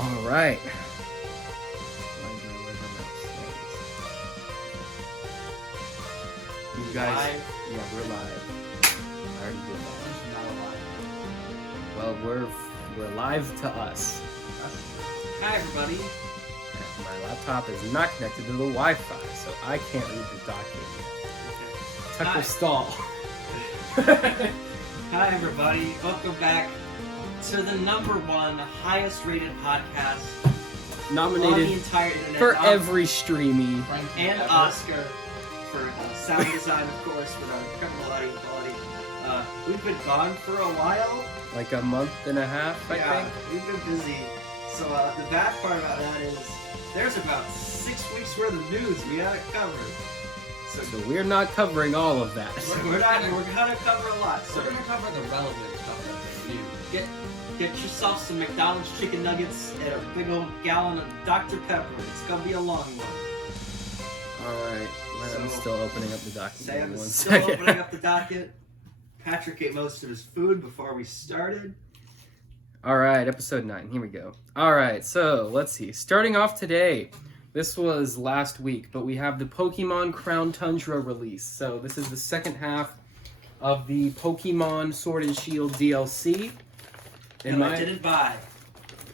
All right. You guys, Live? yeah, we're live. I already did that. Well, we're live to us. Hi, everybody. My laptop is not connected to the Wi-Fi, so I can't read the document yet. Tucker Hi. stall. Hi, everybody. Welcome back to the #1 highest rated podcast on the Nominated entire internet. for every streamy. And Oscar for sound design, of course, with our incredible audio quality. We've been gone for a while. Like a month and a half, I think. We've been busy. So the bad part about that is there's about 6 weeks worth of news we haven't covered. So we're not covering all of that. We're gonna cover a lot. So We're gonna cover the relevant stuff that's new. Get yourself some McDonald's chicken nuggets and a big old gallon of Dr. Pepper. It's gonna be a long one. Alright, I'm So, still opening up the document. Sam is One still second. opening up the docket. Patrick ate most of his food before we started. Alright, episode 9. Here we go. Alright, so let's see. Starting off today, this was last week, but we have the Pokemon Crown Tundra release. So this is the second half of the Pokemon Sword and Shield DLC. I didn't buy.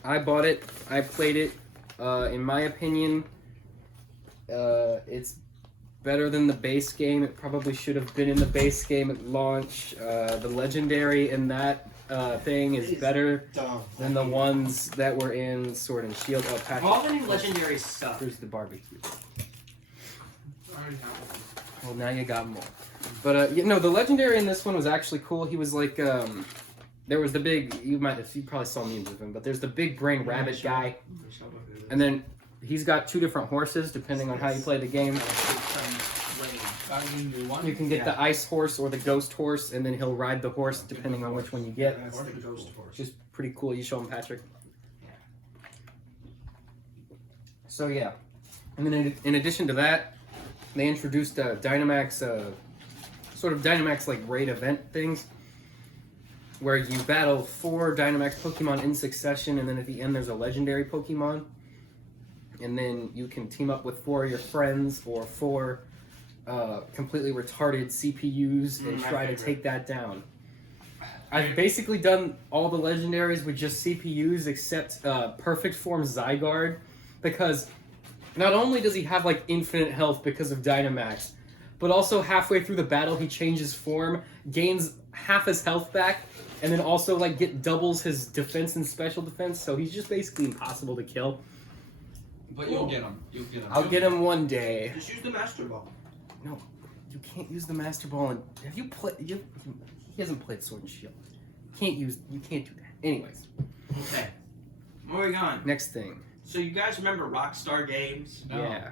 I bought it. I played it. In my opinion, it's better than the base game. It probably should have been in the base game at launch. The legendary in that thing is better Dumb. than the ones that were in Sword and Shield. Oh, Patrick. All the new legendary stuff. Here's the barbecue. I already have Well, now you got more. But the legendary in this one was actually cool. He was like, there was the big. You probably saw memes of him, but there's the big brain rabbit guy, and then he's got 2 different horses depending on how you play the game. You can get the ice horse or the ghost horse, and then he'll ride the horse depending on which one you get. That's the ghost horse. Just pretty cool. You show him, Patrick. So yeah, and then in addition to that, they introduced Dynamax, sort of Dynamax like raid event things, where you battle 4 Dynamax Pokemon in succession, and then at the end there's a legendary Pokemon, and then you can team up with 4 of your friends or 4 completely retarded CPUs and try to take that down. I've basically done all the legendaries with just CPUs except Perfect Form Zygarde, because not only does he have like infinite health because of Dynamax, but also halfway through the battle he changes form, gains half his health back, and then also like doubles his defense and special defense, so he's just basically impossible to kill. But you'll get him. You'll get him. I'll get him one day. Just use the Master Ball. No, you can't use the Master Ball. And have you played? He hasn't played Sword and Shield. You can't do that. Anyways, Okay. Moving on. next thing. So you guys remember Rockstar Games? No. Yeah,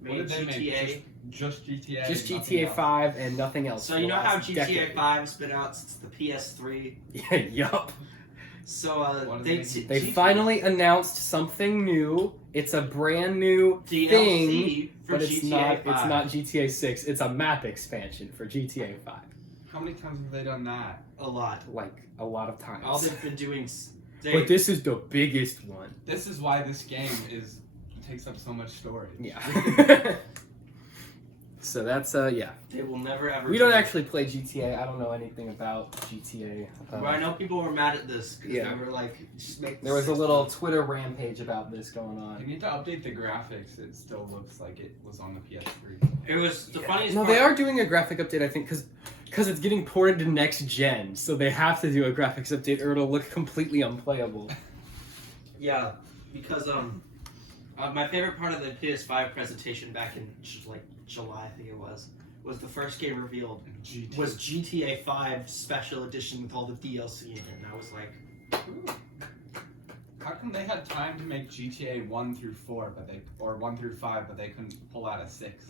What Made did they GTA. make? Just GTA. just nothing GTA else. 5 and nothing else. So for you the know how last GTA decade. 5's been out since the PS3? Yeah, yup. So What did They finally announced something new. It's a brand new DLC thing, for but it's GTA 5. not GTA 6. It's a map expansion for GTA 5. How many times have they done that? A lot. Like a lot of times. All they've been doing. But this is the biggest one. This is why this game takes up so much storage. Yeah. So that's yeah. They will never ever. We don't actually play GTA. I don't know anything about GTA. Well, I know people were mad at this because Yeah. they were like, just make. There was a little Twitter rampage about this going You on. need to update the graphics. It still looks like it was on the PS3. It was the Yeah. funniest. No, part. they are doing a graphic update, I think, because it's getting ported to next gen, so they have to do a graphics update or it'll look completely unplayable. Yeah, because my favorite part of the PS5 presentation back in like July, I think it was the first game revealed was GTA 5 Special Edition with all the DLC in it, and I was like, Ooh. How come they had time to make GTA 1 through 4, or 1 through 5, but they couldn't pull out a 6?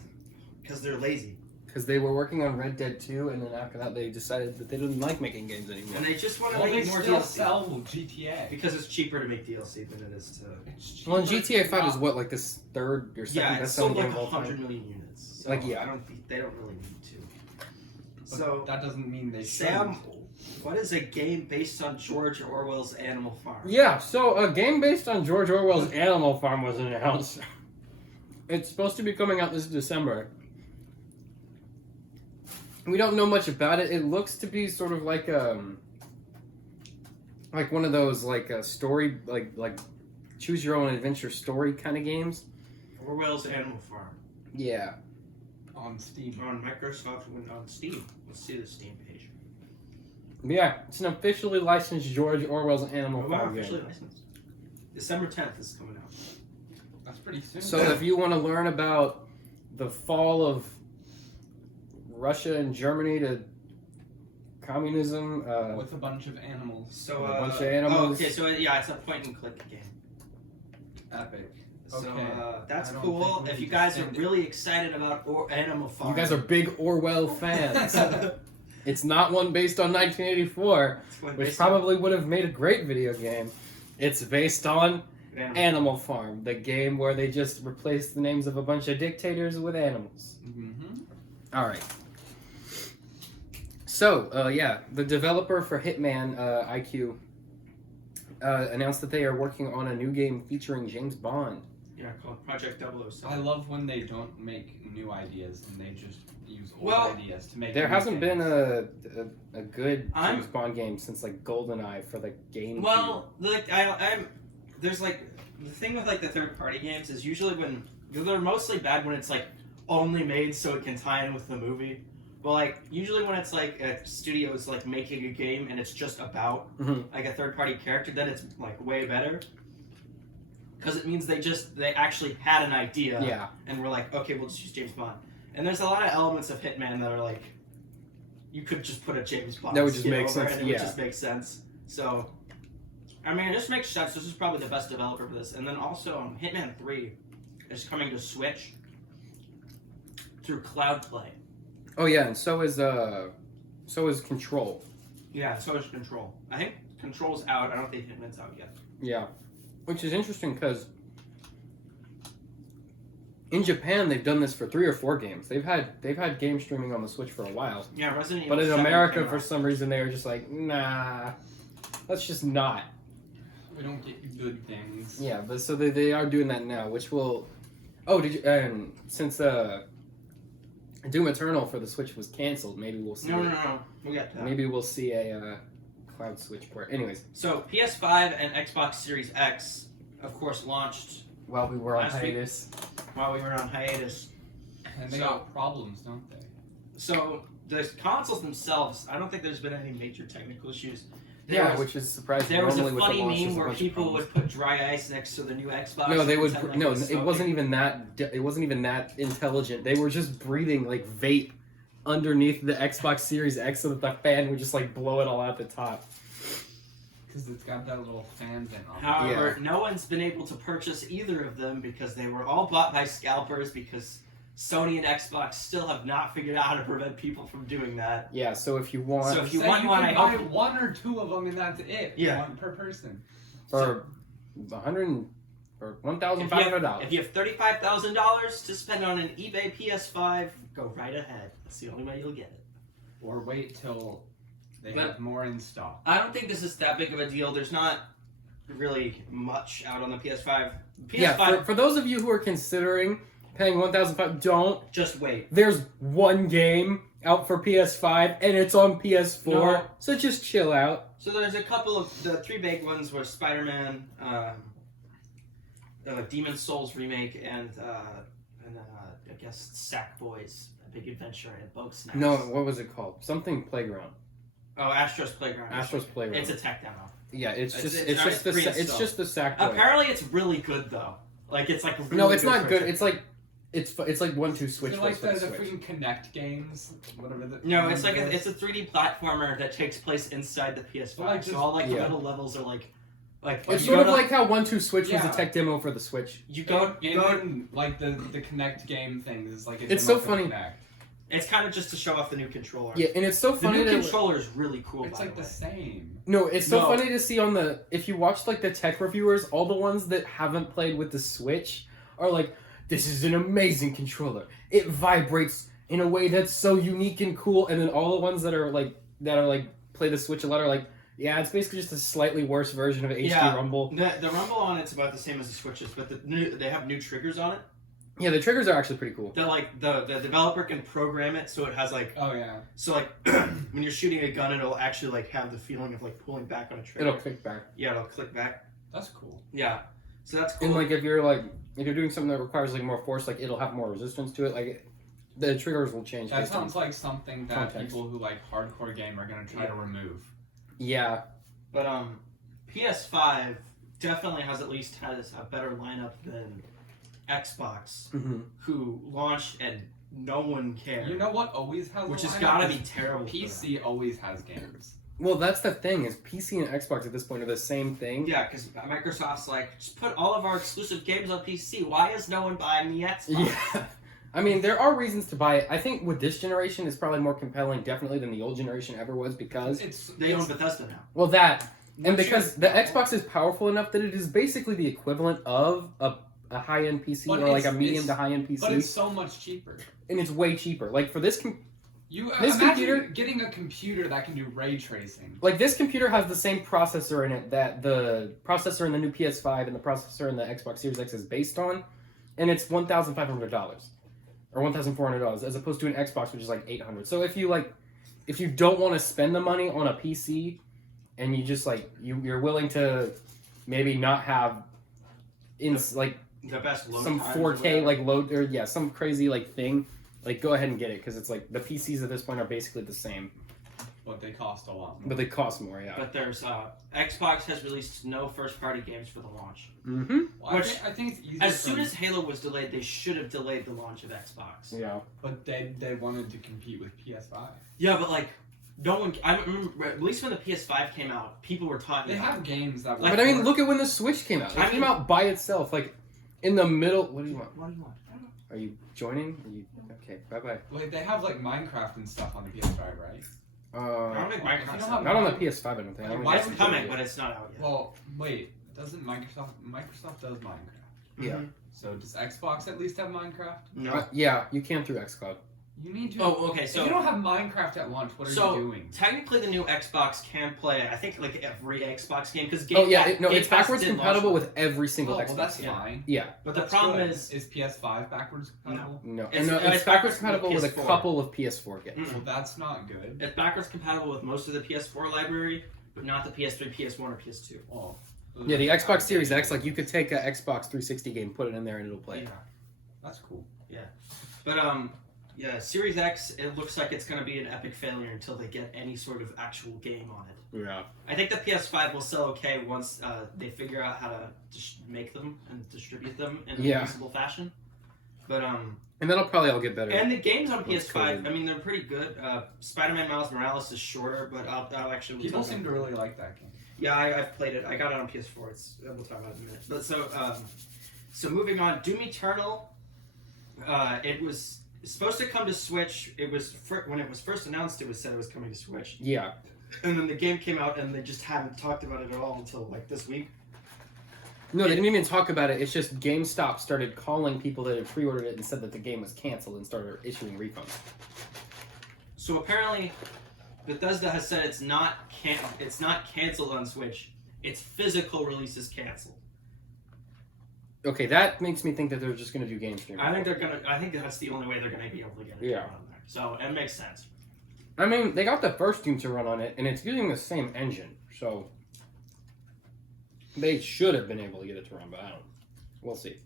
because they're lazy. Because they were working on Red Dead 2, and then after that they decided that they didn't like making games anymore. And they just want to Well, they make more still DLC. sell GTA. Because it's cheaper to make DLC than it is to. It's Well, and cheaper GTA to 5 is not- what, like this third or second Yeah, it's best sold selling like game of all 100 time? million units. So Like, yeah. I don't think they don't really need to. But So that doesn't mean they Sam, shouldn't. What is a game based on George Orwell's Animal Farm? Yeah, so a game based on George Orwell's Animal Farm was announced. It's supposed to be coming out this December. We don't know much about it. It looks to be sort of like one of those like a story like choose your own adventure story kind of games. Orwell's Animal Farm. Yeah. On Steam. On Microsoft and on Steam. Let's see the Steam page. Yeah, it's an officially licensed George Orwell's Animal Farm officially game. licensed. December 10th is coming out. That's pretty soon. So if you want to learn about the fall of Russia and Germany to communism, with a bunch of animals. So a bunch of animals. Oh, okay, so yeah, it's a point and click game. Epic. So Okay. that's I don't cool. think we If need you to guys are send it. really excited about Animal Farm, you guys are big Orwell fans. It's not one based on 1984, which probably would have made a great video game. It's based on Animal Farm, the game where they just replace the names of a bunch of dictators with animals. Mm-hmm. All right. So, yeah, the developer for Hitman, IQ, announced that they are working on a new game featuring James Bond. Yeah, called Project 007. I love when they don't make new ideas and they just use old Well, ideas to make. There new hasn't been things. a good I'm- James Bond game since like GoldenEye for the GameCube. Well, like I'm there's like the thing with like the third party games is usually when they're mostly bad when it's like only made so it can tie in with the movie. But like usually when it's like a studio is like making a game and it's just about Mhm. like a third party character, then it's like way better. Because it means they actually had an idea Yeah. and we're like, okay, we'll just use James Bond. And there's a lot of elements of Hitman that are like, you could just put a James Bond That would just skin make over sense, it and it yeah. would just make sense. So, I mean, it just makes sense. This is probably the best developer for this. And then also, Hitman 3 is coming to Switch through Cloud Play. Oh yeah, and so is Control. Yeah, so is Control. I think Control's out. I don't think Hitman's out yet. Yeah, which is interesting because in Japan they've done this for 3 or 4 games. They've had game streaming on the Switch for a while. Yeah, Resident Evil But in 7 America, came for out. some reason, they were just like, nah, let's just not. We don't get good things. Yeah, but so they are doing that now, which will. Oh, did you? And since Doom Eternal for the Switch was canceled, maybe we'll see. No. We'll get to that. Maybe we'll see a cloud Switch port. Anyways, So, PS5 and Xbox Series X, of course, launched while we were on Last week. hiatus. while we were on hiatus. And they So- got problems, don't they? So, the consoles themselves, I don't think there's been any major technical issues. Yeah, which is surprising. There was a Normally with the funny launch, there's meme a where bunch of people problems. would put dry ice next to the new Xbox. No, they would. pretend like No, was it wasn't smoking. even that. It wasn't even that intelligent. They were just breathing like vape underneath the Xbox Series X, so that the fan would just like blow it all out the top. Because it's got that little fan vent on it. However, no one's been able to purchase either of them because they were all bought by scalpers because Sony and Xbox still have not figured out how to prevent people from doing that. Yeah. So if you want So if you Say want one, can I buy hope... one or two of them and that's it. Yeah. One per person. for $100 or $1,500. If you have $35,000 to spend on an eBay PS5, go right ahead. That's the only way you'll get it. Or wait till they But- have more in stock. I don't think this is that big of a deal. There's not really much out on the PS5. PS5, Yeah. For those of you who are considering paying $1,500, don't. just wait. There's one game out for PS5 and it's on PS4, No. so just chill out. So there's a couple of the 3 big ones were Spider-Man, Demon's Souls remake, and I guess Sackboy's A Big Adventure and Bugsnax. No, what was it called? Something Playground. Oh, Astro's Playground. Astro's Playground. It's a tech demo. Yeah, it's It's- just it's it's not- just it's the pre-installed. it's just the Sackboy. Apparently, it's really good though. Like it's like really No, it's not for good. a- It's like it's like 1-2 Switch Is it was like for the the Switch. freaking Connect games? Whatever the No, it's like it's a 3D platformer that takes place inside the PS5. Well, like so just- all like the yeah. little levels are like It's you sort go of to- like how 1-2 Switch was Yeah. a tech demo for the Switch. you go. like the Connect game things. It's like a It's demo so for funny. Connect. It's kind of just to show off the new controller. Yeah, and it's so The funny new that controller is really cool. It's by like the the way. same. no, it's so No. funny to see on the if you watch like the tech reviewers, all the ones that haven't played with the Switch are like, this is an amazing controller. It vibrates in a way that's so unique and cool, and then all the ones that are like play the Switch a lot are like, yeah, it's basically just a slightly worse version of HD Yeah. Rumble. The Rumble on it's about the same as the Switches, but they have new triggers on it. Yeah, the triggers are actually pretty cool. That like the developer can program it so it has like Oh yeah. so like when you're shooting a gun, it'll actually like have the feeling of like pulling back on a trigger. It'll click back. Yeah, it'll click back. That's cool. Yeah, so that's cool. And like if you're doing something that requires like more force, like it'll have more resistance to it. Like the triggers will change. That based on- sounds like something that context. people who like hardcore game are gonna try to remove. Yeah. But PS5 definitely has a better lineup than Xbox, Mm-hmm. who launched and no one cared. You know what always has Which a has lineup? gotta be terrible. PC always has games. Well, that's the thing is PC and Xbox at this point are the same thing. Yeah, because Microsoft's like, just put all of our exclusive games on PC. Why is no one buying the Xbox? Yeah. I mean, there are reasons to buy it. I think with this generation, it's probably more compelling, definitely, than the old generation ever was because, They own Bethesda now. well, that, and What's because your- the Xbox is powerful enough that it is basically the equivalent of a high-end PC But or like a it's- medium to high-end PC, But it's so much cheaper. and it's way cheaper. Like for this, You This imagine computer- getting a computer that can do ray tracing. like this computer has the same processor in it that the processor in the new PS5 and the processor in the Xbox Series X is based on, and it's $1,500 or $1,400 as opposed to an Xbox which is like $800. So if you don't want to spend the money on a PC and you just like you're willing to maybe not have like The best load some times or 4K whatever. like load or yeah some crazy like thing, like go ahead and get it because it's like the PCs at this point are basically the same, But they cost a lot more. but they cost more. Yeah. But there's Xbox has released no first party games for the launch. Mm-hmm. Well, Which- I think it's easier As soon for- as Halo was delayed, they should have delayed the launch of Xbox. Yeah. But they wanted to compete with PS5. Yeah, but like no one. I remember at least when the PS5 came out, people were talking. They about have games that. Like- But I mean, look at when the Switch came out. It I came mean- out by itself, like in the middle. What do you want? What do you want? Are you joining? Are you okay? Bye bye. Like they have like Minecraft and stuff on the PS5, right? I don't think if you Minecraft's don't out. have- Not on the PS5. I don't think. I don't Why think It's would coming, you- but it's not out yet. Well, wait. Doesn't Microsoft does Minecraft? yeah. Mhm. So does Xbox at least have Minecraft? No. Yeah, you can through xCloud. You need to. Oh, okay. if So you don't have Minecraft at launch, what are So- you doing? technically, the new Xbox can play. I think like every Xbox game because Oh yeah, it's backwards compatible with every single Oh, well, Xbox. that's game. fine. Yeah. But the That's problem good. is, PS5 backwards compatible? No, It's- no, it's it's backwards backwards compatible with with a PS4. couple of PS4 games. Mm. Well, that's not good. it's backwards compatible with most of the PS4 library, but not the PS3, PS1, or PS2. Oh. Yeah, the Xbox Series X, like you could take a Xbox 360 game, put it in there, and it'll play. Yeah. That's cool. But yeah, Series X. It looks like it's going to be an epic failure until they get any sort of actual game on it. Yeah. I think the PS5 will sell okay once they figure out how to make them and distribute them in a Yeah. reasonable fashion. But And that'll probably all get better. and the games on Once PS5, COVID. I mean, they're pretty good. Spider-Man Miles Morales is shorter, but I'll actually People seem to really like that game. Yeah, I've played it. I got it on PS4. We'll talk about it in a minute. But so moving on, Doom Eternal. It was supposed to come to Switch. It was when it was first announced. It was said it was coming to Switch, Yeah. and then the game came out, and they just haven't talked about it at all until like this week. No, they didn't even talk about it. It's just GameStop started calling people that had pre-ordered it and said that the game was canceled and started issuing refunds. So apparently, Bethesda has said it's not canceled on Switch. Its physical release is canceled. Okay, that makes me think that they're just going to do game streaming. I think that's the only way they're gonna be able to get it Yeah. on there. So it makes sense. I mean, they got the first Doom to run on it, and it's using the same engine, so they should have been able to get it to run, but I don't. We'll see.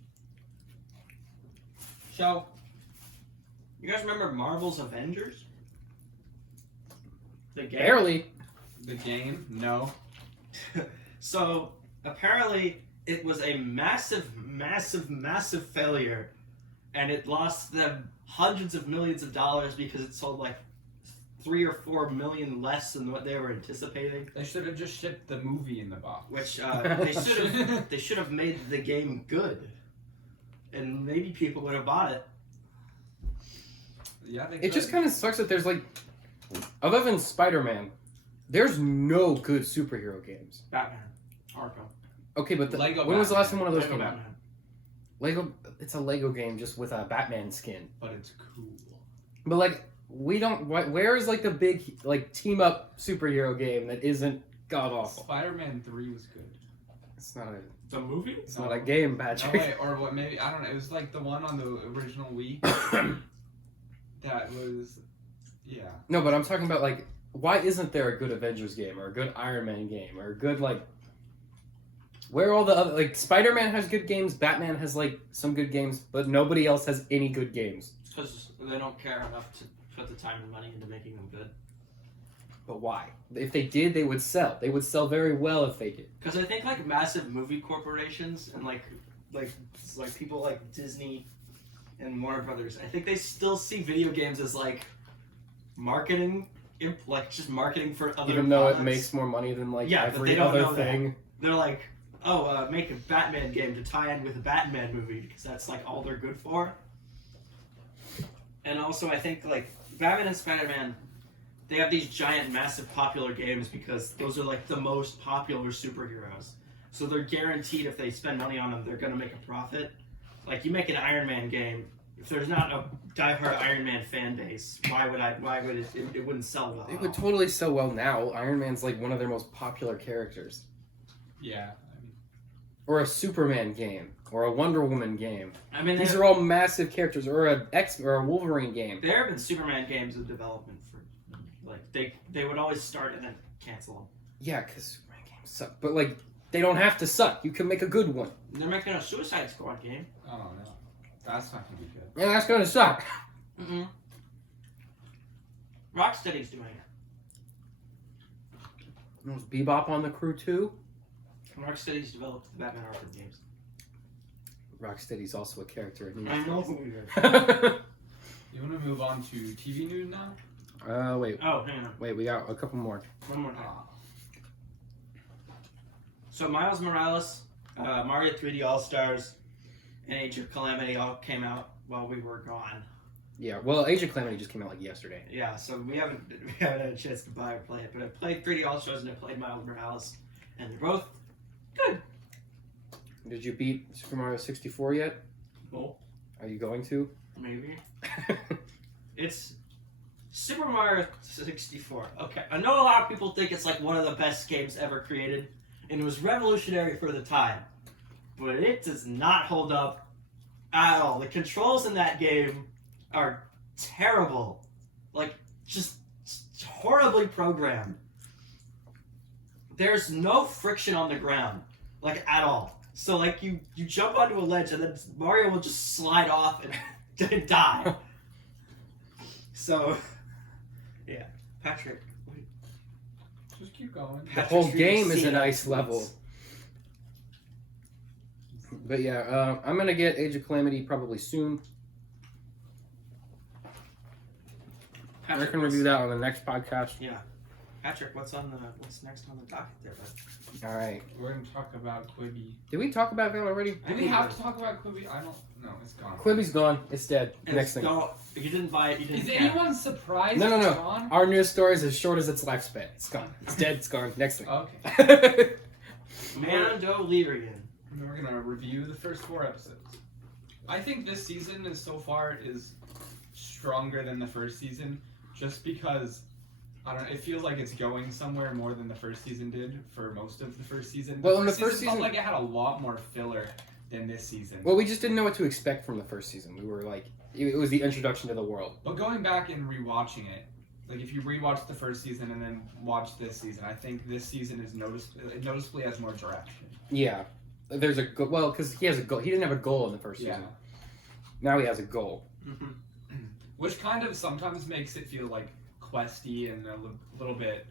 So, you guys remember Marvel's Avengers? The game. Barely. The game? No. So apparently, it was a massive, massive, massive failure, and it lost them hundreds of millions of dollars because it sold like 3 or 4 million less than what they were anticipating. They should have just shipped the movie in the box. Which they should have made the game good, and maybe people would have bought it. Yeah, they It just could. kind of sucks that there's like, other than Spider-Man, there's no good superhero games. Batman, Arkham, Okay, but Lego when was the last time one of those Lego came out? Batman. Lego, it's a Lego game just with a Batman skin. But it's cool. But like, we don't. Where is like the big like team up superhero game that isn't god awful? Spider-Man 3 was good. It's not a. The movie? It's not a game, No, Patrick. wait, or what? Maybe I don't know. It was like the one on the original Wii. That was, yeah. No, but I'm talking about like, why isn't there a good Avengers game or a good Iron Man game or a good like? Where are all the other like Spider-Man has good games, Batman has like some good games, but nobody else has any good games. Because they don't care enough to put the time and money into making them good. But why? If they did, they would sell. They would sell very well if they did. Because I think like massive movie corporations and like people like Disney and Warner Brothers, I think they still see video games as like marketing, like just marketing for other. Even though products. it makes more money than like Yeah, but every they don't other know that. thing. They're like, oh, make a Batman game to tie in with a Batman movie because that's like all they're good for. And also, I think like Batman and Spider-Man, they have these giant, massive, popular games because those are like the most popular superheroes. So they're guaranteed if they spend money on them, they're gonna make a profit. Like you make an Iron Man game, if there's not a diehard Iron Man fan base, why would it wouldn't sell well? It would totally sell well now. Iron Man's like one of their most popular characters. Yeah. Or a Superman game, or a Wonder Woman game. I mean, These are all massive characters, or a Wolverine game. There have been Superman games in development for, like, they would always start and then cancel them. Yeah, because Superman games suck. But, like, they don't have to suck. You can make a good one. They're making a Suicide Squad game. Oh no, that's not gonna be good. And that's going to suck. Mm-mm. Rocksteady's doing it. Was Bebop on the crew, too? Rocksteady's developed the Batman Arkham games. Rocksteady's also a character in I these know days. who we are. You want to move on to TV news now? Wait. Oh, hang on. Wait, we got a couple more. One more time. Ah. So Miles Morales, Mario 3D All-Stars, and Age of Calamity all came out while we were gone. Yeah, well, Age of Calamity just came out, like, yesterday. Yeah, so we haven't had a chance to buy or play it, but I played 3D All-Stars and I played Miles Morales, and they're both good. Did you beat Super Mario 64 yet? Well, Are you going to? maybe. It's Super Mario 64. Okay, I know a lot of people think it's like one of the best games ever created, and it was revolutionary for the time, but it does not hold up at all. The controls in that game are terrible, like just horribly programmed. There's no friction on the ground, like at all. So like you jump onto a ledge and then Mario will just slide off and die. So, yeah, Patrick. Just keep going. The whole game is an ice level. But yeah, I'm gonna get Age of Calamity probably soon. I can review that on the next podcast. Yeah, Patrick, what's next on the docket there, bud? All right. We're gonna talk about Quibi. Did we talk about that already? Do we have to talk about Quibi? I don't know. It's gone. Quibi's gone. It's dead. And Next thing. don't, if you didn't buy it, you didn't. Is care. anyone surprised No. it's gone? Our news story is as short as its lifespan. It's gone. It's dead. It's gone. Next thing. Okay. Mando Lyrian? And we're gonna review the first 4 episodes. I think this season is so far is stronger than the first season, just because I don't know. It feels like it's going somewhere more than the first season did for most of the first season. Well, in the first felt season- like it had a lot more filler than this season. Well, we just didn't know what to expect from the first season. We were like, it was the introduction to the world. But going back and rewatching it, like if you rewatch the first season and then watch this season, I think this season is noticeably has more direction. Yeah. There's a goal. Well, because he has a goal. He didn't have a goal in the first season. Now he has a goal. Mm-hmm. Which kind of sometimes makes it feel like questy and a little bit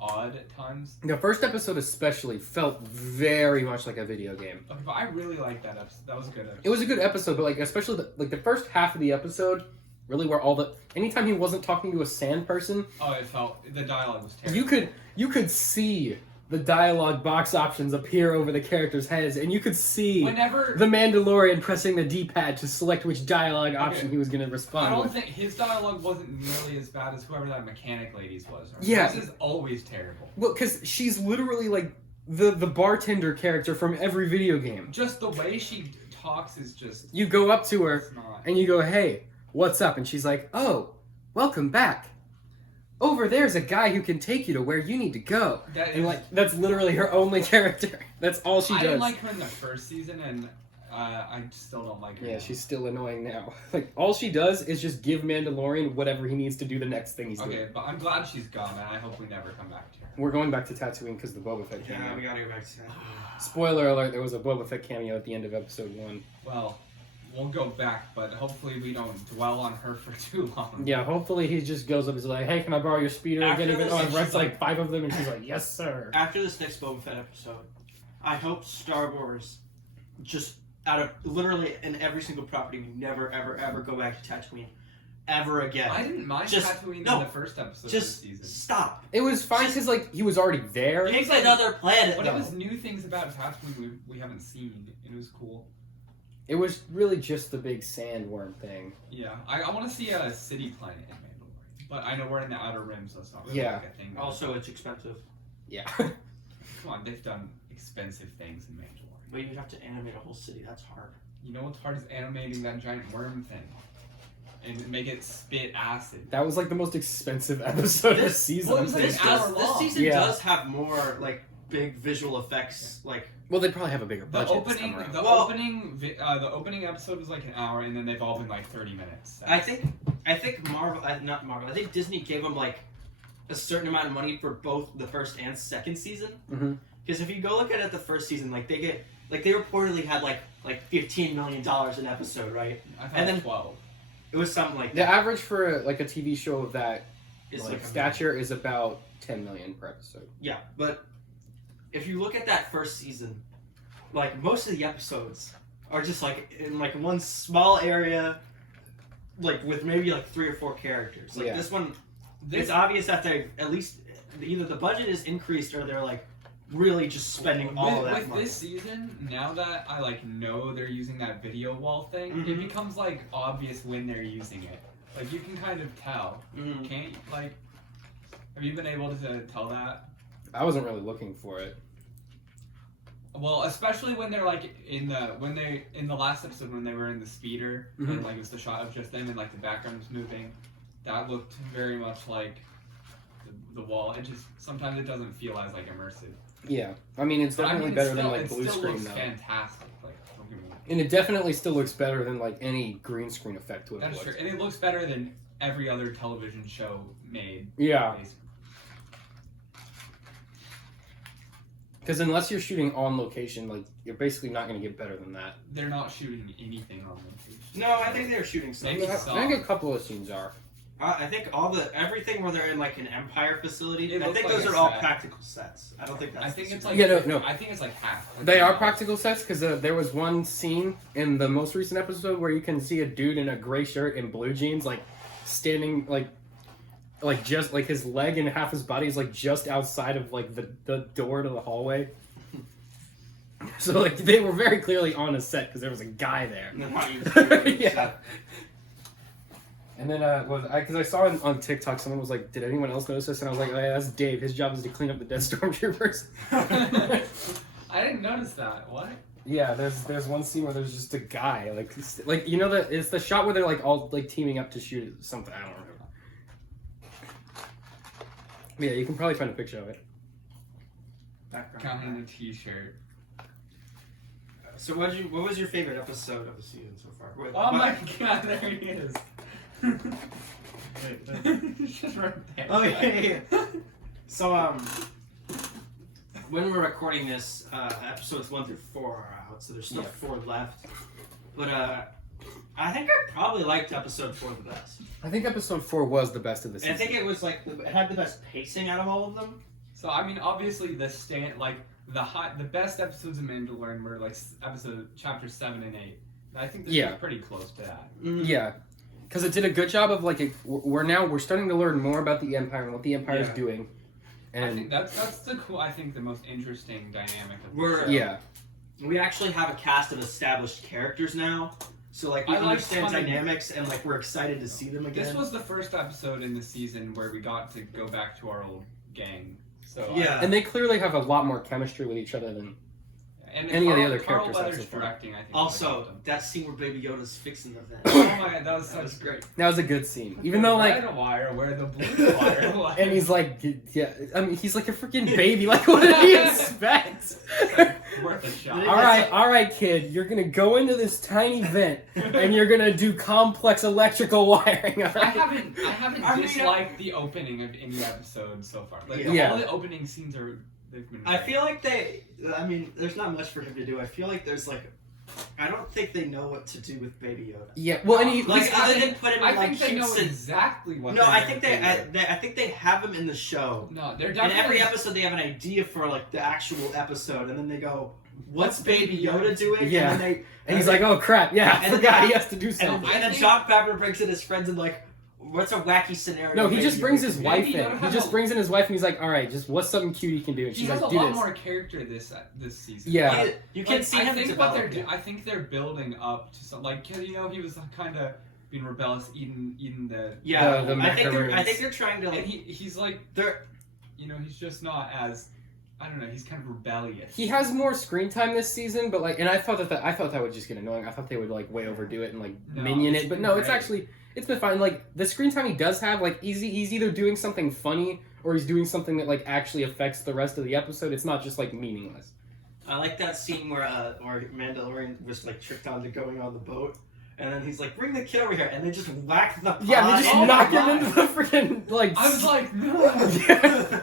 odd at times. The first episode especially felt very much like a video game. Okay, but I really liked that episode. That was a good episode. It was a good episode, but like especially the first half of the episode, really where anytime he wasn't talking to a sand person, Oh, it felt the dialogue was terrible. you could see the dialogue box options appear over the characters' heads, and you could see Whenever the Mandalorian pressing the D-pad to select which dialogue option he was going to I respond don't with. think his dialogue wasn't nearly as bad as whoever that mechanic lady's was. Yeah. This is always terrible. Well, because she's literally like the bartender character from every video game. Just the way she talks is just You go up to her it's not. and you go, "Hey, what's up?" And she's like, "Oh, welcome back. Over there's a guy who can take you to where you need to go. And like that's literally her only character. That's all she does. I didn't like her in the first season, and I still don't like her. Yeah, now. she's still annoying now. Like all she does is just give Mandalorian whatever he needs to do the next thing he's doing. Okay, but I'm glad she's gone, and I hope we never come back to her. We're going back to Tatooine because the Boba Fett cameo. Yeah, we gotta go back to that. Spoiler alert: there was a Boba Fett cameo at the end of episode 1. Well, we'll go back, but hopefully we don't dwell on her for too long. Yeah, hopefully he just goes up and is like, "Hey, can I borrow your speeder After again?" Even this, though I've she's read like like- 5 of them, and she's like, "Yes, sir." After this next Boba Fett episode, I hope Star Wars just out of literally in every single property we never ever go back to Tatooine ever again. I didn't mind Just- Tatooine no, in the first episode Just of the season. stop. It was fine because like he was already there. Pick another planet. But though. it was new things about Tatooine we haven't seen. It was cool. It was really just the big sandworm thing. Yeah, I want to see a city planet in Mandalorian, but I know we're in the Outer Rim, so it's not really Yeah. like a thing. Also, it's expensive. Yeah. Come on, they've done expensive things in Mandalorian. But you have to animate a whole city. That's hard. You know what's hard is animating that giant worm thing and make it spit acid. That was like the most expensive episode of the This- season. well, it I'm was pretty like This, an sure. hour this long. season Yeah. does have more like big visual effects. Like Well, they probably have a bigger The budget. this opening, time around. the opening episode was like an hour, and then they've all been like 30 minutes. I think Marvel, not Marvel. I think Disney gave them like a certain amount of money for both the first and second season. Mhm. Because if you go look at it, the first season, like they reportedly had like $15 million an episode, right? I thought and it was then- 12. It was something like The that. average for like a TV show of that It's like like stature is about 10 million per episode. Yeah, but if you look at that first season, like most of the episodes are just like in like one small area, like with maybe like 3 or 4 characters. Like Yeah. this one, This, it's obvious that they at least either the budget is increased or they're like really just spending all of that with money. this season, now that I like know they're using that video wall thing, it Mhm. becomes like obvious when they're using it. Like you can kind of tell. Mhm. Can't like? Have you been able to tell that? I wasn't really looking for it. Well, especially when they're like in the last episode when they were in the speeder Mhm. and like it was the shot of just them and like the background was moving. That looked very much like the wall. It just sometimes it doesn't feel as like immersive. Yeah, I mean it's But definitely I mean, better still, than like it blue still screen looks though, fantastic. Like don't get me wrong. and it definitely still looks better than like any green screen effect would have That's true, looked. and it looks better than every other television show made. Yeah, basically. because unless you're shooting on location, like you're basically not going to get better than that. They're not shooting anything on location. No, I think they're shooting Maybe something. I think a couple of scenes are. I think everything where they're in like an Empire facility. It I looks think like those a are all set. practical sets. I don't think that's. I think the it's CGI. like Yeah, no. I think it's like half. Like, They are half. practical sets because there was one scene in the most recent episode where you can see a dude in a gray shirt and blue jeans like standing like just like his leg and half his body is like just outside of like the door to the hallway. So like they were very clearly on a set because there was a guy there. And then how you- Yeah. And then because I saw on TikTok someone was like, "Did anyone else notice this?" And I was like, "Oh yeah, that's Dave. His job is to clean up the dead stormtroopers." I didn't notice that. What? Yeah, there's one scene where there's just a guy like you know that it's the shot where they're like all like teaming up to shoot something. I don't remember. Yeah, you can probably find a picture of it. Got in a t-shirt. So what was your favorite episode of the season so far? Oh my god, there he is. Just right there. Oh yeah. So when we're recording this, episodes 1 through 4 are out, so there's still 4 left. But I think I probably liked episode 4 the best. I think episode 4 was the best of the And season. I think it was like it had the best pacing out of all of them. So I mean, obviously the best episodes of Mandalorian were like chapters 7 and 8. I think this Yeah. was pretty close to that. Yeah, because it did a good job of like we're starting to learn more about the Empire and what the Empire is Yeah. doing. I And think that's the most interesting dynamic of the We're- show. yeah, We actually have a cast of established characters now. So like we I like understand fun- dynamics and like we're excited to see them again. This was the first episode in the season where we got to go back to our old gang. So Yeah. and they clearly have a lot more chemistry with each other than And any of the Carl- other Carl characters Weathers so far. directing, I think. Also, that scene where Baby Yoda's fixing the vent. Oh my god, that was That was such great. That was a good scene. Even though like, red wire where the blue wire was. and he's like, yeah, I mean, he's like a freaking baby. Like, what did he expect? Worth a shot. all right, kid. You're gonna go into this tiny vent, and you're gonna do complex electrical wiring. All I right? haven't I mean, disliked the opening of any episode so far. Like Yeah. all the opening scenes are they've been. I great. feel like there's not much for him to do. I feel like there's like, I don't think they know what to do with Baby Yoda. Yeah. Well, and he, Like, other than put him I in like think they cute know scenes. exactly what. No, they're I doing think with Baby Yoda. I think they have him in the show. No, they're In definitely. every episode, they have an idea for like the actual episode, and then they go, "What's Baby Yoda doing?" Yeah. And then and he's like, oh crap, yeah, I And then forgot they- he has to do and something. then John Favreau brings in his friends and like, "What's a wacky scenario?" No, he Baby just brings Yoda his can wife Maybe in. don't He have just a- brings in his wife, and he's like, all right, just what's something cute he can do? And He she's has like, a do lot this. more character this season. Yeah. do? You can Like, see I him think what develop. they're I think they're building up to some like 'cause, you know he was kind of being rebellious, eating the Yeah, The I think macaroons. they're trying to and like. he's like They're you know he's just not as I don't know he's kind of rebellious. He has more screen time this season, but like, and I thought that would just get annoying. I thought they would like way overdo it and like No, minion it's it, but been no, it's great. actually it's been fine. Like the screen time he does have, like he's either doing something funny or he's doing something that like actually affects the rest of the episode. It's not just like meaningless. I like that scene where Mandalorian was like tricked onto going on the boat, and then he's like, "Bring the kid over here," and they just whack the pod. Yeah, they just Oh my knock him God. into the freaking like. I was like no. Yeah.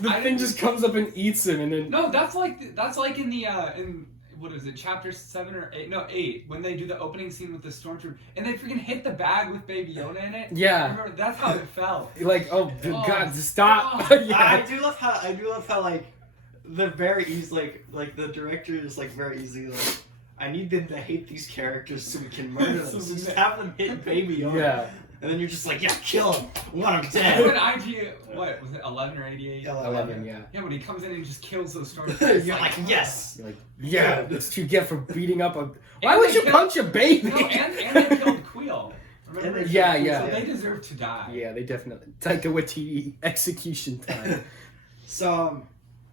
The I thing didn't- just comes up and eats him, and then No, that's like in the in what is it, chapter 7 or 8? No, 8 when they do the opening scene with the stormtrooper and they freaking hit the bag with Baby Yoda in it. yeah, Remember, that's how it felt. like oh, Oh, god, stop. stop. Yeah. I do love how like they're very easy like the director is like very easy like. I need them to hate these characters so we can murder them. So just have them hit Baby Yoda. Yeah. And then you're just like, yeah, kill him. Want him When dead. IG, what was it, 11 or 88? 11, yeah. Yeah, when he comes in and just kills those stormtroopers. You're like, yes. You're like, yeah, that's what you get for beating up a. And Why would they you killed- punch a baby? No, and they killed Queel. Remember? And they Yeah, killed yeah. So Queel. they deserve to die. Yeah, they definitely. Taika Waititi execution time. So,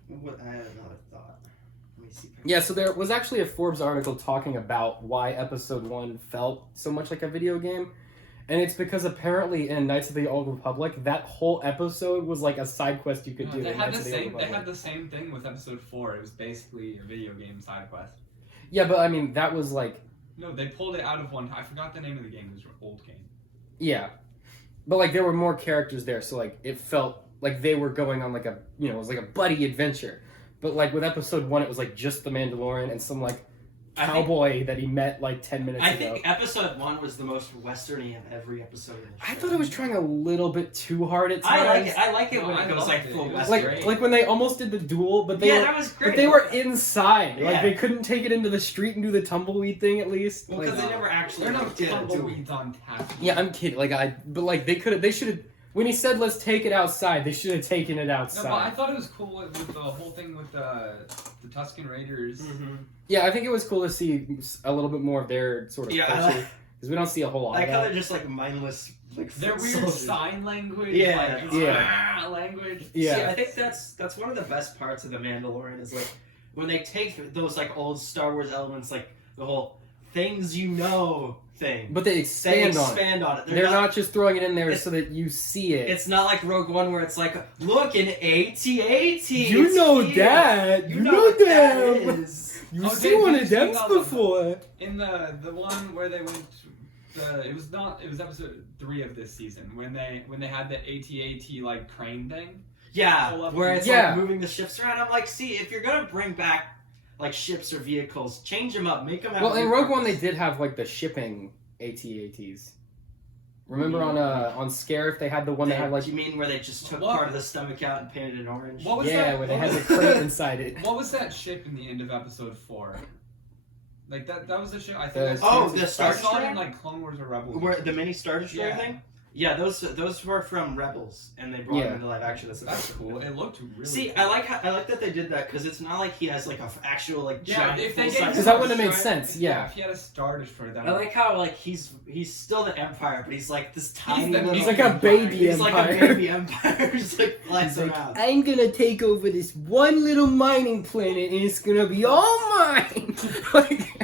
what? I have another thought. Let me see. Yeah, so there was actually a Forbes article talking about why Episode 1 felt so much like a video game. And it's because apparently in Knights of the Old Republic, that whole episode was like a side quest you could do They in had Knights the of the Old same. They Republic. had the same thing with Episode 4. It was basically a video game side quest. Yeah, but I mean, that was like. No, they pulled it out of one. I forgot the name of the game. It was an old game. Yeah. But like there were more characters there, so like it felt like they were going on like a, you know, it was like a buddy adventure. But like with Episode 1, it was like just the Mandalorian and some like cowboy that he met like 10 minutes I ago. think episode 1 was the most westerny of every episode. Of the show. I thought it was trying a little bit too hard at times. I like it. I like it No, when I it goes loved like it. full It was western. great. Like when they almost did the duel, but they Yeah, were, that was great. but they were inside. Yeah. Like they couldn't take it into the street and do the tumbleweed thing at least. Well, Like, because they never actually There are no did a duel. tumbleweeds on tap. yeah, I'm kidding. But like they should have. When he said let's take it outside, they should have taken it No, outside. but I thought it was cool with the whole thing with the Tusken Raiders. Mm-hmm. Yeah, I think it was cool to see a little bit more of their sort of Yeah, I culture like- because we don't see a whole lot I of kind that. of just like mindless, like Their weird soldiers. sign language. Yeah, like, yeah. language. Yeah. See, I think that's one of the best parts of the Mandalorian is like when they take those like old Star Wars elements, like the whole things you know thing. But they They expand on it. expand on it. They're not just throwing it in there It's- so that you see it. It's not like Rogue One where it's like, look, an AT-AT. You it's know here. that. You You know know what that them. is. You Oh, see did one you of see them all the- before. In the one where they went, it was episode 3 of this season when they had the AT-AT like crane thing. Yeah, Pull up where and- it's Yeah. like moving the ships around. I'm like, see, if you're gonna bring back like ships or vehicles, change them up, make them. Have Well, a in new Rogue One, they purpose. did have like the shipping AT-ATs. Remember on Scarif, they had the one that had like you mean where they just took What? part of the stomach out and painted it orange? What was yeah, that? where they What had was- the crate inside it. What was that ship in the end of episode 4? Like that was the ship. I The- think. Oh, I the Star saw it Destroyer? in like Clone Wars or Rebels. Where the mini Star Destroyer Yeah. thing? Yeah, those were from Rebels, and they brought him into live action. That's cool. It looked really. See, cool. I like that they did that because it's not like he has like a actual like giant. If they full-size because that wouldn't Star have made Destroyer. sense. Yeah. If he had a Star Destroyer, that. I like how like he's still the Empire, but he's like this tiny. the- little he's like a empire. baby He's like a empire. baby empire. Just like flies around. I'm gonna take over this one little mining planet, and it's gonna be all mine. Like,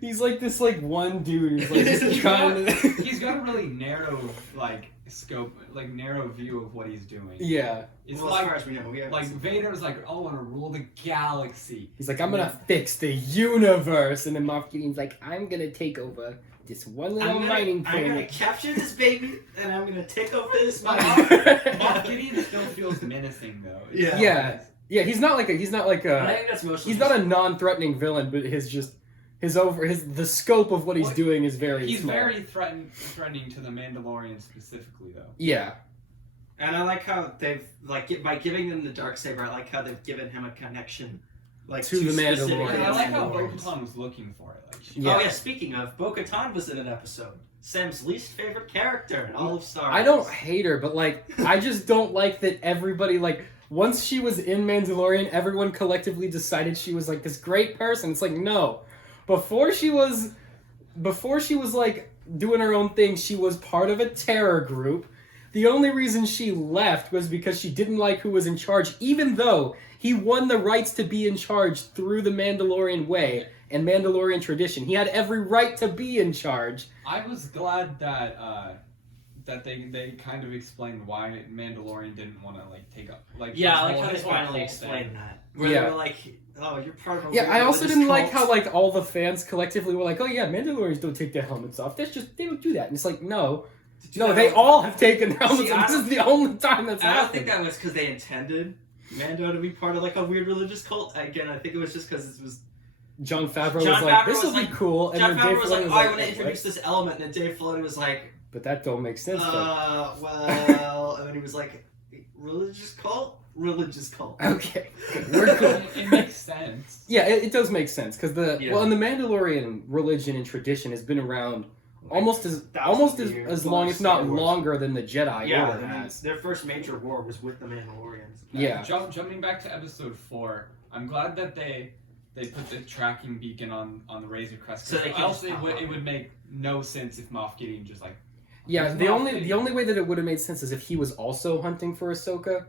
he's like this like one dude who's like just trying to. He's got a really narrow like scope, like narrow view of what he's doing. Yeah. It's Well, as far as we know, we haven't like seen- Vader's like, oh, I want to rule the galaxy. He's like, I'm gonna fix the universe, and then Moff Gideon's like, I'm gonna take over this one little mining I'm gonna planet. capture this baby, and I'm gonna take over this Moff mine. Gideon still feels menacing though. Yeah. Yeah. Yeah, he's not like I think that's mostly. he's not a non-threatening villain, but the scope of what he's Well, doing is very He's small. very threatening to the Mandalorian specifically though. Yeah. And I like how they've by giving them the Darksaber. I like how they've given him a connection, like To the specific Mandalorian. And I like how Mandalorians. Bo-Katan was looking for it. Like, Yeah. Oh yeah, speaking of, Bo-Katan was in an episode. Sam's least favorite character in all of Star Wars. I don't hate her, but like I just don't like that everybody like once she was in Mandalorian, everyone collectively decided she was like this great person. It's like no. Before she was like doing her own thing, she was part of a terror group. The only reason she left was because she didn't like who was in charge, even though he won the rights to be in charge through the Mandalorian way and Mandalorian tradition. He had every right to be in charge. I was glad that they kind of explained why Mandalorian didn't want to like take up like. Yeah, his I like whole- how they his whole finally cult explained thing. that. Where Yeah. they were like, "Oh, you're part of a Yeah, weird I also religious didn't like cult." how like all the fans collectively were like, "Oh yeah, Mandalorians don't take their helmets off. That's just they don't do that." And it's like, no, they all have taken helmets See, off. I This is the only time that's I don't happened. think that was because they intended Mando to be part of like a weird religious cult. Again, I think it was just because it was. John Favreau John was like, Favreau "This will was be like- cool," and John then Dave Favreau was Filoni like, was "Oh, I want to "What?" introduce this element," and then Dave Filoni was like, But that don't make sense. though. well, and then he was like, religious cult? Religious cult. Okay, we're cool. It makes sense. Yeah, it does make sense because Yeah. and the Mandalorian religion and tradition has been around almost as years, as long long, as if not Star Wars. longer than the Jedi Yeah, Order I mean, has. their first major war was with the Mandalorians. Yeah. Jumping back to episode 4, I'm glad that they put the tracking beacon on the Razor Crest. So they can else just pop up. it would make no sense if Moff Gideon just like. Yeah, He's the Moff only Gideon. way that it would have made sense is if he was also hunting for Ahsoka.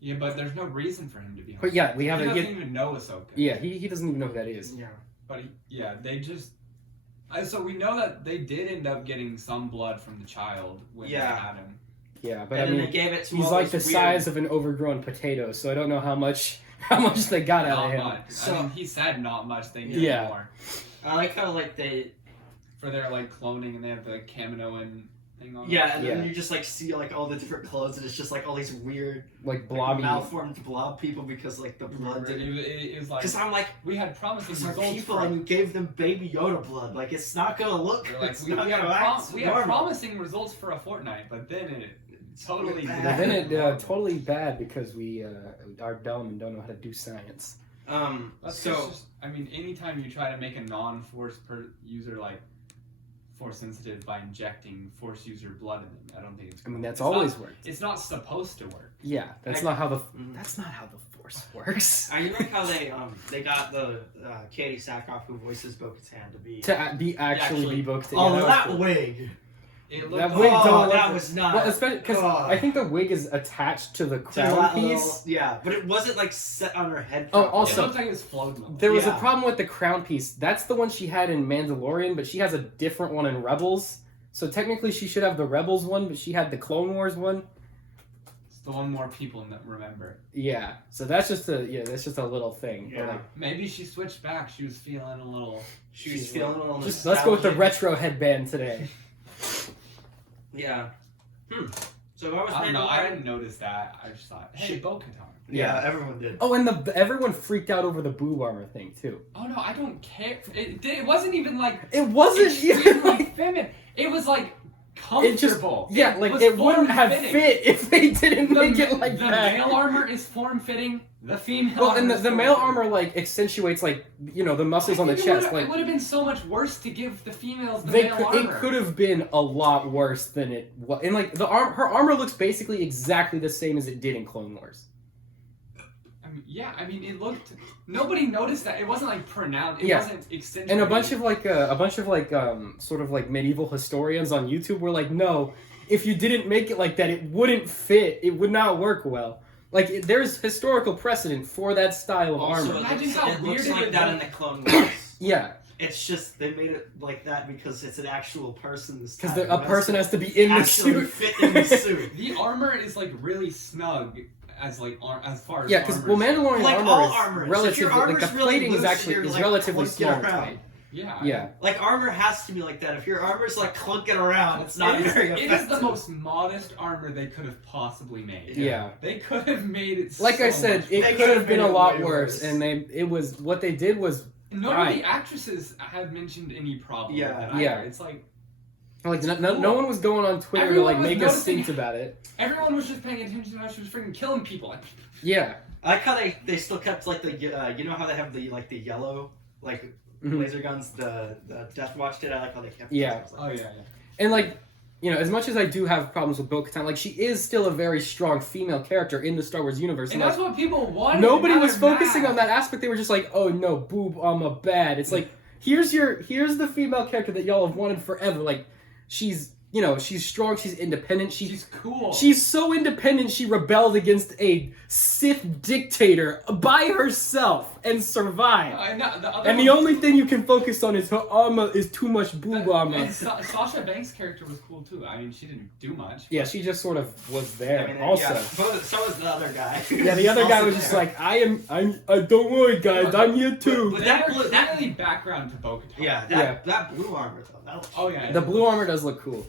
Yeah, but there's no reason for him to be. But yeah, we he have doesn't a even know Ahsoka. yeah. He doesn't even know who that is. Yeah. But they just. So we know that they did end up getting some blood from the child when Yeah. they had him. Yeah, but And I then mean, they gave it to he's all like the those size of an overgrown potato, so I don't know how much they got out Not of him. much. So- I mean, he said not much. They need Yeah. more I like how like they. for their like cloning, and they have the Kaminoan thing on. Yeah, and then Yeah. you just like see like all the different clothes, and it's just like all these weird, Like like, blobby. malformed blob people because like the blood It, didn't. it was like Because I'm like, we had promising these are results. people, for- and you gave them baby Yoda blood. Like it's not gonna look. They're like, it's we not had, gonna act we had normal. promising results for a fortnight, but then it totally. Bad. But then it totally bad because we are dumb and don't know how to do science. That's So just, I mean, anytime you try to make a non-force user like force sensitive by injecting force user blood in them, I don't think it's. I mean, that's it's always not, worked. It's not supposed to work. Yeah, that's I- not how the Mhm. that's not how the Force works. I like how they got the Katie Sackhoff who voices Bo-Katan to be. To be actually be booked. Oh, yeah, that was cool. wig! It That looked. wig Oh, don't that look- was not. Well, especially because Oh. I think the wig is attached to the To crown that piece. little- yeah, but it wasn't like set on her head. Oh, properly. also- it looked like it was floating. There was a Yeah. problem with the crown piece. That's the one she had in Mandalorian, but she has a different one in Rebels. So technically, she should have the Rebels one, but she had the Clone Wars one. It's the one more people remember. Yeah. So that's just a little thing. But, Yeah. like, Maybe she switched back. She was feeling a little. She was she's feeling a little. just let's go with the nostalgic. retro headband today. Yeah. So I was. I don't know. I Mandalorian- didn't notice that. I just thought, hey, Shit. Bo-Katan. Yeah, everyone did. Oh, and everyone freaked out over the boob armor thing too. Oh no, I don't care. It wasn't even like It wasn't even extremely like feminine. It was like comfortable. Yeah, like was it wouldn't have form-fitting. fit if they didn't make it like the that. male armor is form-fitting. The female Well, armor and is the male form-fitting. armor like accentuates like the muscles I on the think chest. it Like would have been so much worse to give the females the they male could, armor. it could have been a lot worse than it was. And like her armor looks basically exactly the same as it did in Clone Wars. I mean, it looked. Nobody noticed that. It wasn't like pronounced. It Yeah. wasn't accentuated. And a bunch of sort of like medieval historians on YouTube were like, no, if you didn't make it like that, it wouldn't fit. It would not work well. Like there's historical precedent for that style of Also, armor. Imagine it how looks weird it like would that look. in the Clone Wars. Yeah, It's just they made it like that because it's an actual person this time. because a who person has to be in the actually suit. fit in the suit. The armor is like really snug as like as far as Yeah, because armor is- Mandalorian Like armor all is armor is. If relatively your like armor's the really plating loose is and actually you're, is like, relatively clunking small. and around. tight. Yeah. Yeah. Like armor has to be like that. If your armor's like clunking around, it's not very It effective. is the most modest armor they could have possibly made. Yeah. They could have made it. Like I so said, much it better. They could have could've been made a it lot way worse, worse. and what they did was None of Right. the actresses had mentioned any problem Yeah. with it either. Yeah. It's like like no one was going on Twitter Everyone to like was make a noticing- stink about it. everyone was just paying attention to how she was freaking killing people. Like, Yeah. I like how they still kept like the you know how they have the like the yellow like Mhm. laser guns the Death Watch did. I like how they kept. Yeah. those. oh yeah. And like, as much as I do have problems with Bo-Katan, like she is still a very strong female character in the Star Wars universe. And And that's like, what people wanted. nobody Now was they're focusing mad. on that aspect. They were just like, oh no, boob, bad. It's like here's the female character that y'all have wanted forever. Like she's she's strong, she's independent, She's cool. She's so independent she rebelled against a Sith dictator by herself and survived. I know, the other And the one- only thing you can focus on is her armor is too much boob armor. And Sasha Banks' character was cool too. I mean, she didn't do much. Yeah, she just sort of was there I mean, also. yeah, so was the other guy. Yeah, the other guy was just like, don't worry guys, I'm here too. But They that were blue- that- clearly background to Bo-Katan. yeah, that blue armor though. That was Oh yeah. The blue armor does look cool.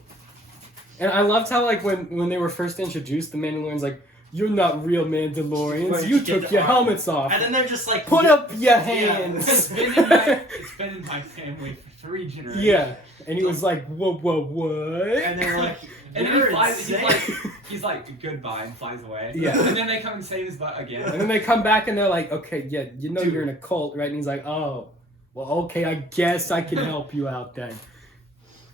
And I loved how like when they were first introduced, the Mandalorian's like, you're not real Mandalorians, Where you she did took the your armor. helmets off. And then they're just like Put up your It's hands. been in my family for 3 generations. Yeah. And he was like, what? and they're like, And then you're he flies. insane. He's like goodbye and flies away. Yeah. And then they come and save his butt again. And then they come back and they're like, okay, yeah, Dude. you're in a cult, right? And he's like, oh, well, okay, I guess I can help you out then.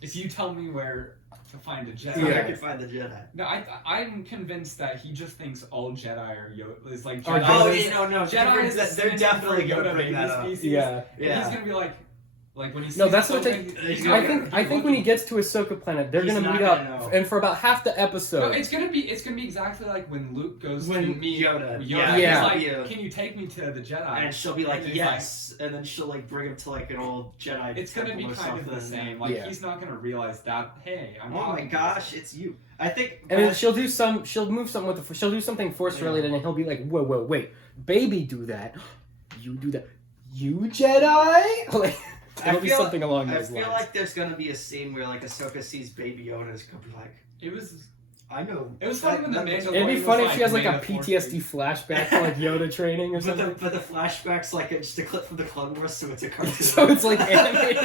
If you tell me where to find a Jedi. So Yeah. I could find the Jedi. No, I'm convinced that he just thinks all Jedi are Yoda. It's like Are Jedi. Oh, Yoda's- no. Jedi is They're definitely Yoda gonna bring baby that up. species. Yeah. And Yeah. he's gonna be like when he sees No, that's what something, they- he's I gonna think be when he looking. gets to Ahsoka planet, they're He's gonna not meet gonna up, know. and for about half the No, episode, it's gonna be exactly like when Luke goes When to meet Yoda. Yoda. Yeah. He's Yeah. like, can you take me to the Jedi? And she'll be like, And he's yes. And then she'll like bring him to like an old Jedi. It's gonna be temple or kind of the something. same. Like Yeah. he's not gonna realize that. Hey, I'm. Oh my talking to gosh, this it's you. I think. and then she'll move something with she'll do something force Yeah. related, and he'll be like, whoa, wait, baby, do that, you do that, you Jedi, like it'll be something along I those feel lines. like there's gonna be a scene where like Ahsoka sees Baby Yoda and is gonna be like, It was. I know. It was funny when the Mandalorian. It'd be was funny if she has like "May a the Force PTSD be-" flashback to like Yoda training or But something. the flashback's like just a clip from the Clone Wars, so it's a cartoon. So it's like animated.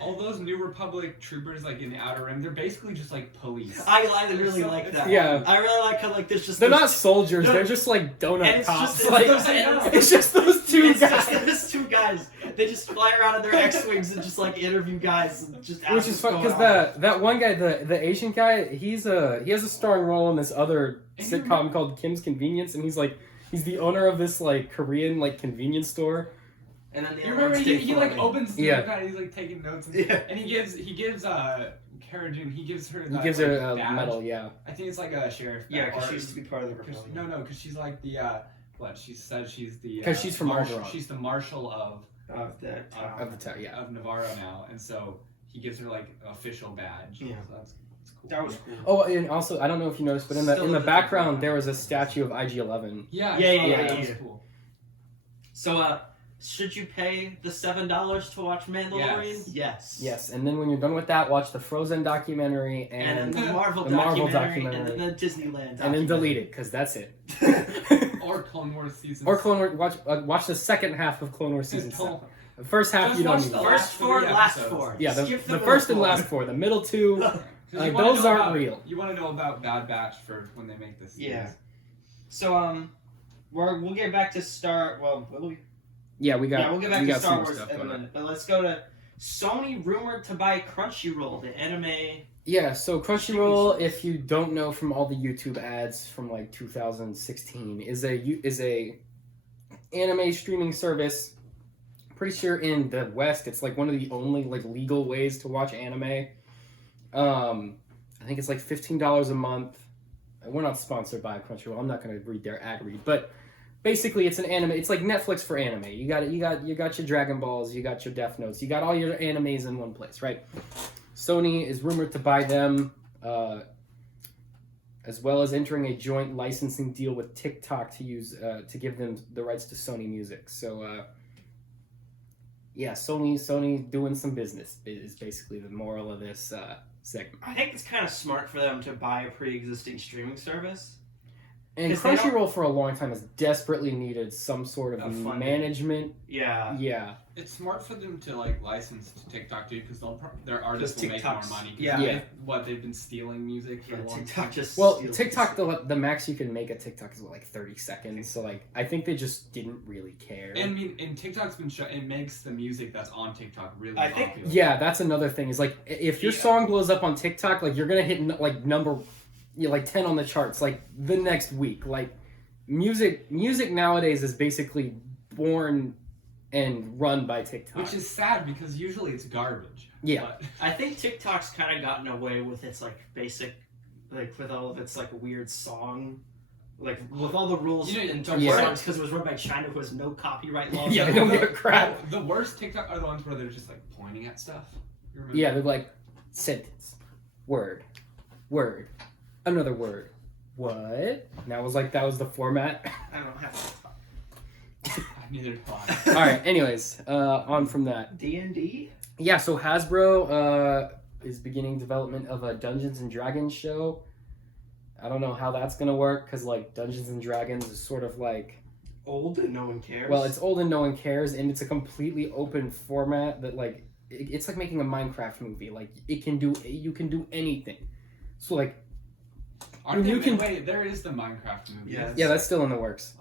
All those New Republic troopers like in the Outer Rim, they're basically just like police. I really like that. Yeah. I really like how like there's just They're those- not soldiers. No. They're just like and donut it's cops. just, it's like those, it's just those two it's guys. just those two guys. They just fly around in their X-wings and just like interview guys and just ask Which is what's fun going because on. that one guy, the Asian guy, he has a starring role in this other And you sitcom called Kim's Convenience, and he's the owner of this like Korean like convenience store. And then the You other remember ones he stay like floating. opens the Yeah. guy, he's like taking notes and, Yeah. and he gives Cara Dune, he gives her He that, gives like, her a badge. medal, yeah. I think it's like a sheriff. Yeah, badge, because or- she used to be part of the 'cause- rebellion. No, because she's like the what? She said she's the 'Cause she's from marshal. Alderaan. She's the marshal of Of that town. Of the town, yeah. of Navarro now, and so he gives her like official badge. Yeah. So that's cool. That was cool. Oh, and also I don't know if you noticed, but in Still the a background different- there was a statue of IG-11. Yeah, Yeah, I yeah, saw that. yeah, That was yeah. cool. So, should you pay the $7 to watch Mandalorian? Yes. Yes, and then when you're done with that, watch the Frozen documentary And and then the Marvel, The Marvel documentary, documentary. and then the Disneyland and then delete it because that's it. Or Clone Wars season. Or Clone Wars. Watch the second half of Clone Wars season 7. The first half Just you don't watch need. the to. First three four, last episodes. four. Yeah, Skip the middle first and four. last four. The middle two, 'Cause you wanna those know aren't about- real. You want to know about Bad Batch for when they make this. Yeah. So we'll get back to Star. Well, will we? Yeah, we got. Yeah, we'll get back we to got some Star more Wars stuff in a going on. minute. But let's go to Sony rumored to buy Crunchyroll, the anime. Yeah, so Crunchyroll, if you don't know from all the YouTube ads from like 2016, is a anime streaming service. Pretty sure in the West, it's like one of the only like legal ways to watch anime. I think it's like $15 a month. We're not sponsored by Crunchyroll. I'm not going to read their ad read, but basically it's an anime. It's like Netflix for anime. You got your Dragon Balls, you got your Death Notes, you got all your animes in one place, right? Sony is rumored to buy them, as well as entering a joint licensing deal with TikTok to use to give them the rights to Sony Music. So, yeah, Sony doing some business is basically the moral of this segment. I think it's kind of smart for them to buy a pre-existing streaming service. And 'Cause they don't- Crunchyroll for a long time has desperately needed some sort of funding. management. Yeah. Yeah. It's smart for them to like license to TikTok too, because their artists will make more TikTok's- money. 'Cause yeah. Yeah. they've been stealing music for Yeah, a long TikTok time. just. Well, steals TikTok, this. the max you can make a TikTok is like 30 seconds. So like, I think they just didn't really care. And I mean, and TikTok's been it makes the music that's on TikTok really I think- popular. Yeah, that's another thing. Is like if your Yeah. song blows up on TikTok, like you're gonna hit like number, like 10 on the charts like the next week. Like music nowadays is basically born and run by TikTok. Which is sad because usually it's garbage. Yeah. But I think TikTok's kind of gotten away with its like basic, like with all of its like weird song, like with all the rules You know, in terms yeah. of songs because it was run by China who has no copyright laws. Yeah, they don't give a crap. The worst TikTok are the ones where they're just like pointing at stuff. You remember? Yeah, they're like sentence, word, another word. What? And that was the format. I don't have Neither do I. All right. Anyways, on from that. D&D. Yeah. So Hasbro is beginning development of a Dungeons and Dragons show. I don't know how that's gonna work because like Dungeons and Dragons is sort of like Old and no one cares. well, it's old and no one cares, and it's a completely open format that like it's like making a Minecraft movie. Like you can do anything. So like Aren't You they, can- wait, there is the Minecraft movie. Yeah. yeah, that's still in the works.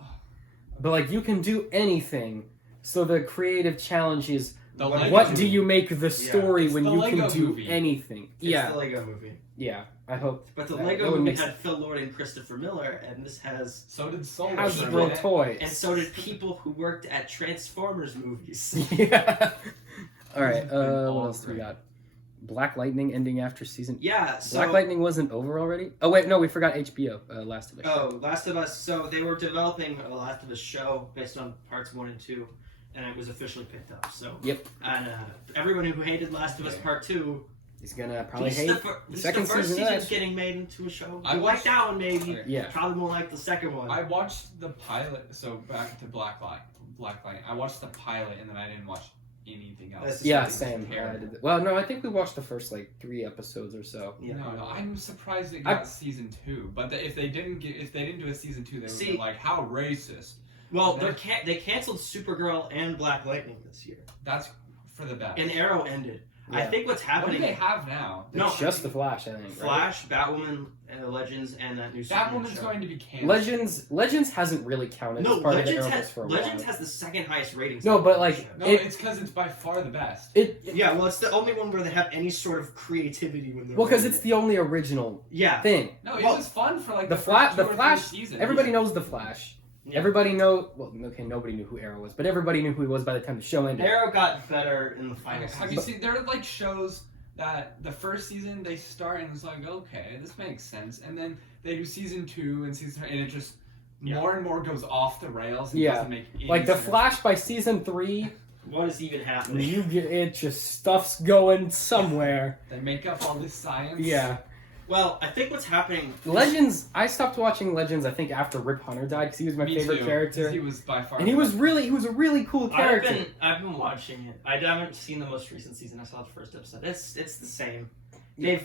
But like you can do anything. So the creative challenge is The What Lego what movie. do you make the story It's when the you Lego can do movie. anything? It's Yeah, the Lego movie. yeah. I hope But the that Lego would movie make had Phil Lord and Christopher Miller, and this has, So did Soul. Hasbro toys. and so did people who worked at Transformers movies. Yeah. All right. It's been all What else do we great. got? Black Lightning ending after season. Yeah, so Black Lightning wasn't over already. Oh wait, no, we forgot HBO. Last of Us. Oh, Last of Us. So they were developing a Last of Us show based on parts 1 and 2, and it was officially picked up. So Yep. And everyone who hated Last of Us Yeah. Part 2, He's gonna probably at least hate. at least second the first season of season's that. getting made into a show. I You like watched- that one, maybe. Okay. Yeah. Probably more like the second one. I watched the pilot. So back to Black Light. I watched the pilot and then I didn't watch anything else. That's Yeah, It's same. terrible. Well, no, I think we watched the first like 3 episodes or so. Yeah. No, I'm surprised it got season 2. But if they didn't do a season 2, they would See- be like, how racist. Well, Yeah. they canceled Supergirl and Black Lightning this year, That's for the best. and Arrow ended. I Yeah. think what's What do happening. they have now? No, It's just the Flash, I think. right? Flash, Batwoman, and the Legends, and that new That Superman one is show. going to be canceled. Legends hasn't really counted No, as part Legends of the Arrowverse has for a Legends while. has the second highest ratings. No, on but, the like, show. No, It- it's because it's by far the best. Yeah, well, it's the only one where they have any sort of creativity when they're. Well, because writing it's it. the only original Yeah. thing. No, it Well, was fun for like the first Flash- 2 the or 3 Flash- seasons. Everybody knows the Flash. Yeah. Everybody know. Well, okay, nobody knew who Arrow was, but everybody knew who he was by the time the show ended. Arrow got better in the final Have season. you seen? There are like shows that the first season they start and it's like, okay, this makes sense, and then they do season 2 and season 3, and it just Yeah. more and more goes off the rails. And Yeah. doesn't make any Like the sense. Flash by season 3, What is even happening? it just stuff's going somewhere. They make up all this science. Yeah, Well, I think what's happening. Legends. I stopped watching Legends. I think after Rip Hunter died because he was my Me favorite too, 'cause character, He was by far. and he was a really cool character. I've been watching it. I haven't seen the most recent season. I saw the first episode. It's the same. They've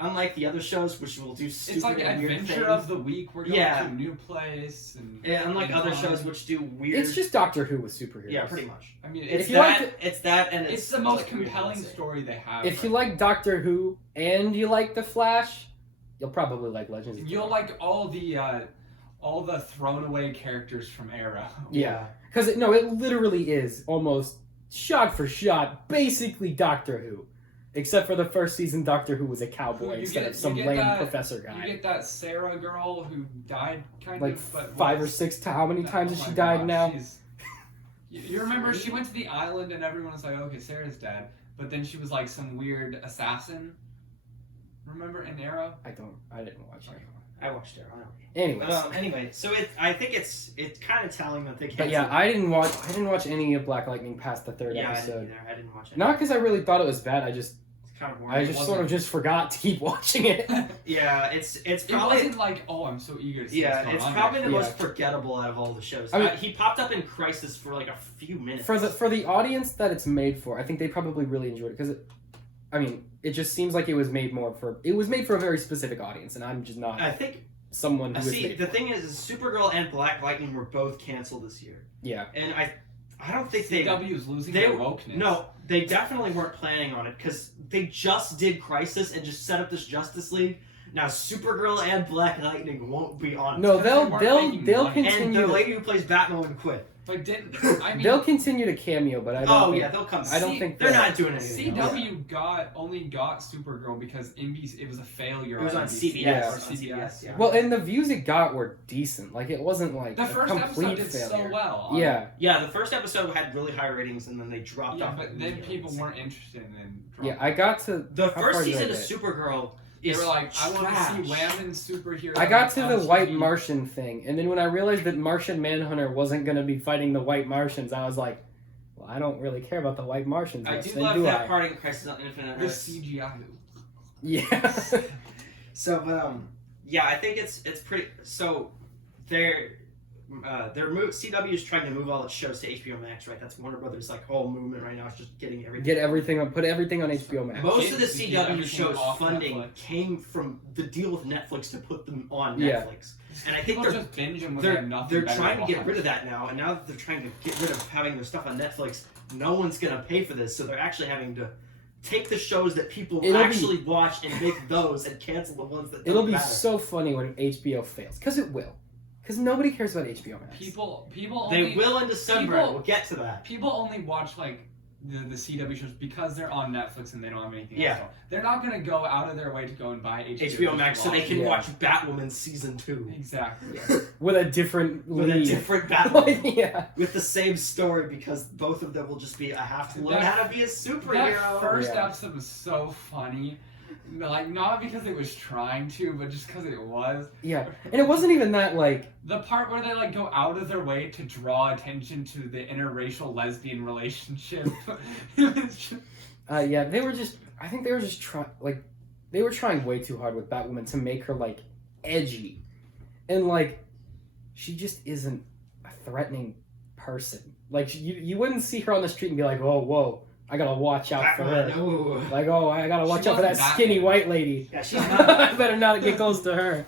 unlike the other shows, which will do stupid It's like and weird adventure things. of the week. We're going Yeah. to a new place, and Unlike other fun. shows, which do weird. It's just Doctor Who with superheroes. Yeah, pretty much. I mean, It's If you that. like It's that, and it's the most like, weird compelling things. story they have. If you right like Doctor Who and you like The Flash, you'll probably like Legends. of You'll Tomorrow. like all the thrown away characters from Arrow. Yeah. Because it literally is almost shot for shot, basically Doctor Who. Except for the first season, Doctor Who was a cowboy You instead get- of some you get lame that- professor You guy. get that Sarah girl who died kind Like of, but 5 or was- 6 times. How many times has Oh she my died gosh, now? You remember she went to the island and everyone was like, okay, Sarah's dead. But then she was like some weird assassin. Remember in Arrow? I didn't watch it. I watched it. I don't know. Anyways. Anyway, so I think it's kind of telling that they. But yeah, I didn't watch any of Black Lightning past the third Yeah, episode. I didn't watch it. Not because I really thought it was bad. It's kind of boring. I just sort of just forgot to keep watching it. Yeah, it's It probably. wasn't like, oh, I'm so eager to see what's Yeah, going it's on probably next. the most forgettable out of all the shows. I mean- He popped up in Crisis for like a few minutes. For the audience that it's made for, I think they probably really enjoyed it because it just seems like it was made for a very specific audience, and I'm just not I think. someone who is See, made the for thing is, Supergirl and Black Lightning were both canceled this year, Yeah. and I don't think CW is losing they their wokeness. No, they definitely weren't planning on it because they just did Crisis and just set up this Justice League. Now Supergirl and Black Lightning won't be on. No, it. they'll making money. and continue. the To, lady who plays Batman quit. But they'll continue to cameo, but I don't. Oh think, yeah, they'll come. I don't think they're they'll- not doing anything. else. CW only got Supergirl because NBC, it was a failure. It was on NBC. CBS. Yeah. It was on CBS. Yeah. Well, and the views it got were decent. Like it wasn't like The a first complete episode did failure. so well. Yeah. Yeah, the first episode had really high ratings, and then they dropped Yeah, off. but then immediately. people weren't interested in Yeah, I got to The how first far did I season of get? Supergirl They is were like, I want to see trash. women superheroes. I got to on the White TV. Martian thing, and then when I realized that Martian Manhunter wasn't going to be fighting the White Martians, I was like, well, I don't really care about the White Martians. I much, do then love do that I? part in Crisis on Infinite The Earths. CGI. Yeah. So, but yeah, I think it's pretty. So, CW is trying to move all its shows to HBO Max, right? That's Warner Brothers' like whole movement right now. It's just getting everything. Put everything on HBO Max. Most of the Kids to get CW everything shows off funding Netflix. came from the deal with Netflix to put them on Yeah. Netflix, and I think People they're just binge them when they have nothing they're better trying to get watch. rid of that now, and now that they're trying to get rid of having their stuff on Netflix, no one's gonna pay for this, so they're actually having to take the shows that people It'll be- actually watch and make those and cancel the ones that It'll don't be matter. so funny when HBO fails, because it will. Because nobody cares about HBO Max. People They only, will in December. people- We'll get to that. People only watch like the CW shows because they're on Netflix and they don't have anything Yeah. else. on. They're not gonna go out of their way to go and buy HBO Max, so they can Yeah. watch Batwoman season 2 Exactly. With a different with a lead. different Batwoman. Yeah. With the same story, because both of them will just be I have to learn how to be a superhero. That first Yeah. episode was so funny. Like, not because it was trying to, but just because it was. Yeah. And it wasn't even that, like, The part where they, like, go out of their way to draw attention to the interracial lesbian relationship. It was just- yeah, they were just, I think they were just trying, like, they were trying way too hard with Batwoman to make her, like, edgy. And, like, she just isn't a threatening person. Like, you wouldn't see her on the street and be like, oh, whoa, I gotta watch out for her. Batman, ooh. Like, oh, I gotta watch She out for that wasn't skinny Batman. white lady. Yeah, she's not. I better not get close to her.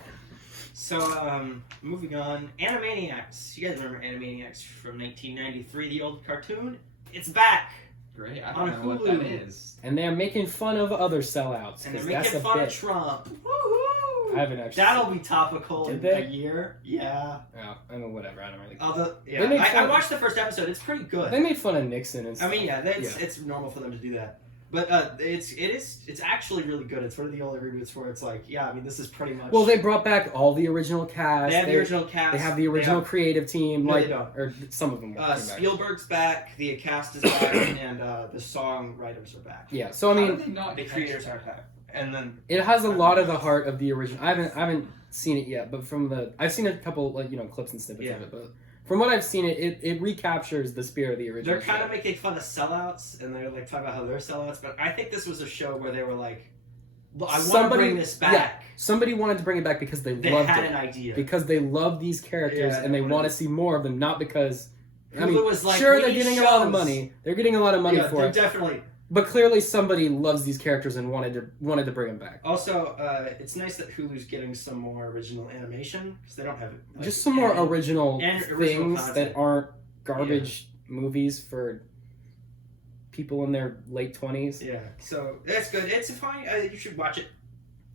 So, moving on. Animaniacs. You guys remember Animaniacs from 1993, the old cartoon? It's back! Great. I On don't know what that Hulu. is. And they're making fun of other sellouts. And they're 'cause making that's a fun of bit. Trump. Woohoo! I haven't actually. That'll be topical Did in they? a year. Yeah. Yeah, I mean, whatever. I don't really. Although, They yeah. make I fun- watched the first episode. It's pretty good. They made fun of Nixon and I stuff. mean, yeah, Yeah. it's normal for them to do that. But it's actually really good. It's one of the only reboots where it's like, yeah, I mean, this is pretty much. Well, they brought back all the original cast. They have the original cast. They have the original creative team. No, like, they don't. or some of them. Came back. Spielberg's back. The cast is back, and the songwriters are back. Yeah. So I How mean, did they not The catch creators that? are back, and then it has a lot of the heart of the original. I haven't seen it yet, but I've seen a couple clips and snippets Yeah. of it. But from what I've seen, it recaptures the spirit of the original. they're kind show. of making fun of sellouts, and they're like talking about how they're sellouts. But I think this was a show where they were like, "Well, I want to Somebody- bring this back." Somebody wanted to bring it back because they They loved had it. an idea. Because they love these characters Yeah, and they what want it to see more of them, not because. I Hulu mean, was like, sure, "We they're need getting a lot of shows." money. They're getting a lot of money Yeah, for they're it. definitely. But clearly somebody loves these characters and wanted to bring them back. Also, it's nice that Hulu's getting some more original animation because they don't have it. Just some more original things content that aren't garbage movies for people in their late 20s. Yeah, so that's good. It's fine. You should watch it.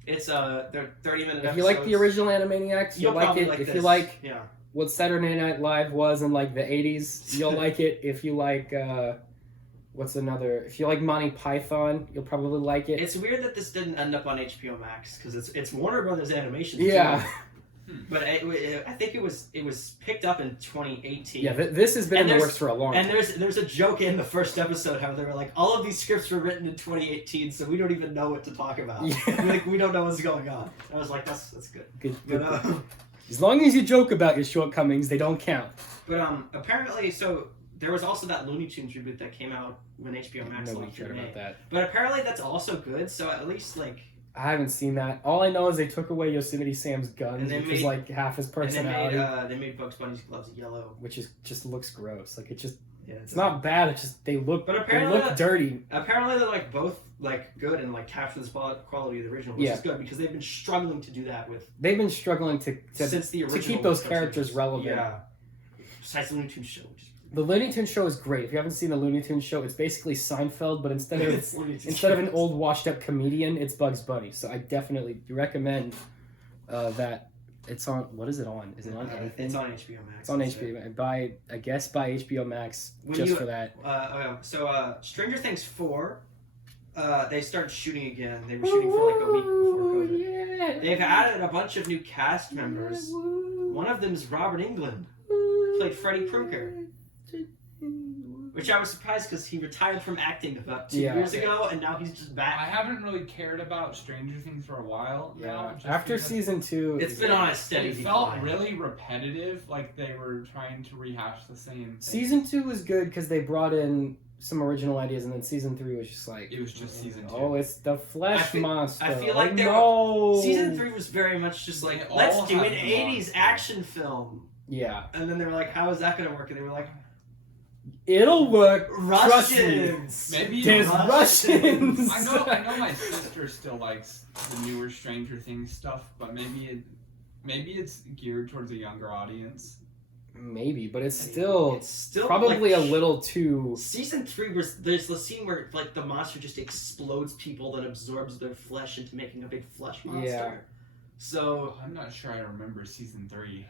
It's they're 30-minute episodes. If you like the original Animaniacs, you'll like it. If you like what Saturday Night Live was in like the 80s, you'll like it. If you like if you like Monty Python, you'll probably like it. It's weird that this didn't end up on HBO Max because it's Warner Brothers Animation. Yeah. Too. But I think it was picked up in 2018. Yeah, this has been in the works for a long time. And there's a joke in the first episode how they were like, all of these scripts were written in 2018, so we don't even know what to talk about. Yeah. Like, we don't know what's going on. I was like, that's good. Good. But, as long as you joke about your shortcomings, they don't count. But apparently, so there was also that Looney Tunes reboot that came out when HBO Max Nobody launched cared in May. about that. But apparently that's also good, so at least like... I haven't seen that. All I know is they took away Yosemite Sam's guns, which is like half his personality. And they made Bugs Bunny's gloves yellow, which is just looks gross. Like it's it's not bad. It's just they look dirty. Apparently they're like both like good and like capture the quality of the original, which is good because they've been struggling to do that with. They've been struggling to since the original to keep those characters relevant. Yeah. Besides the Looney Tunes show. The Looney Tunes show is great. If you haven't seen the Looney Tunes show, it's basically Seinfeld, but instead of an old washed-up comedian, it's Bugs Bunny. So I definitely recommend that. It's on. What is it on? Is it on anything? It's on HBO Max. It's on HBO. Buy HBO Max for that. Stranger Things 4. They started shooting again. They were shooting for like a week before COVID. Yeah. They've added a bunch of new cast members. One of them is Robert Englund, who played Freddy Krueger. Which I was surprised because he retired from acting about 2 years ago, and now he's just back. I haven't really cared about Stranger Things for a while now. After season 2, it's been on a steady decline. It felt really repetitive, like they were trying to rehash the same thing. Season 2 was good because they brought in some original ideas, and then season 3 was just like... It was just season 2. Oh, it's the flesh monster. I feel like season 3 was very much just like, let's do an 80s action film. Yeah. And then they were like, how is that going to work? And they were like... It'll work. Russians. Maybe there's Russians. I know my sister still likes the newer Stranger Things stuff, but maybe it's geared towards a younger audience. Maybe, but it's still probably like, a little too. Season 3 was there's the scene where like the monster just explodes people that absorbs their flesh into making a big flesh monster. Yeah. So I'm not sure I remember season 3.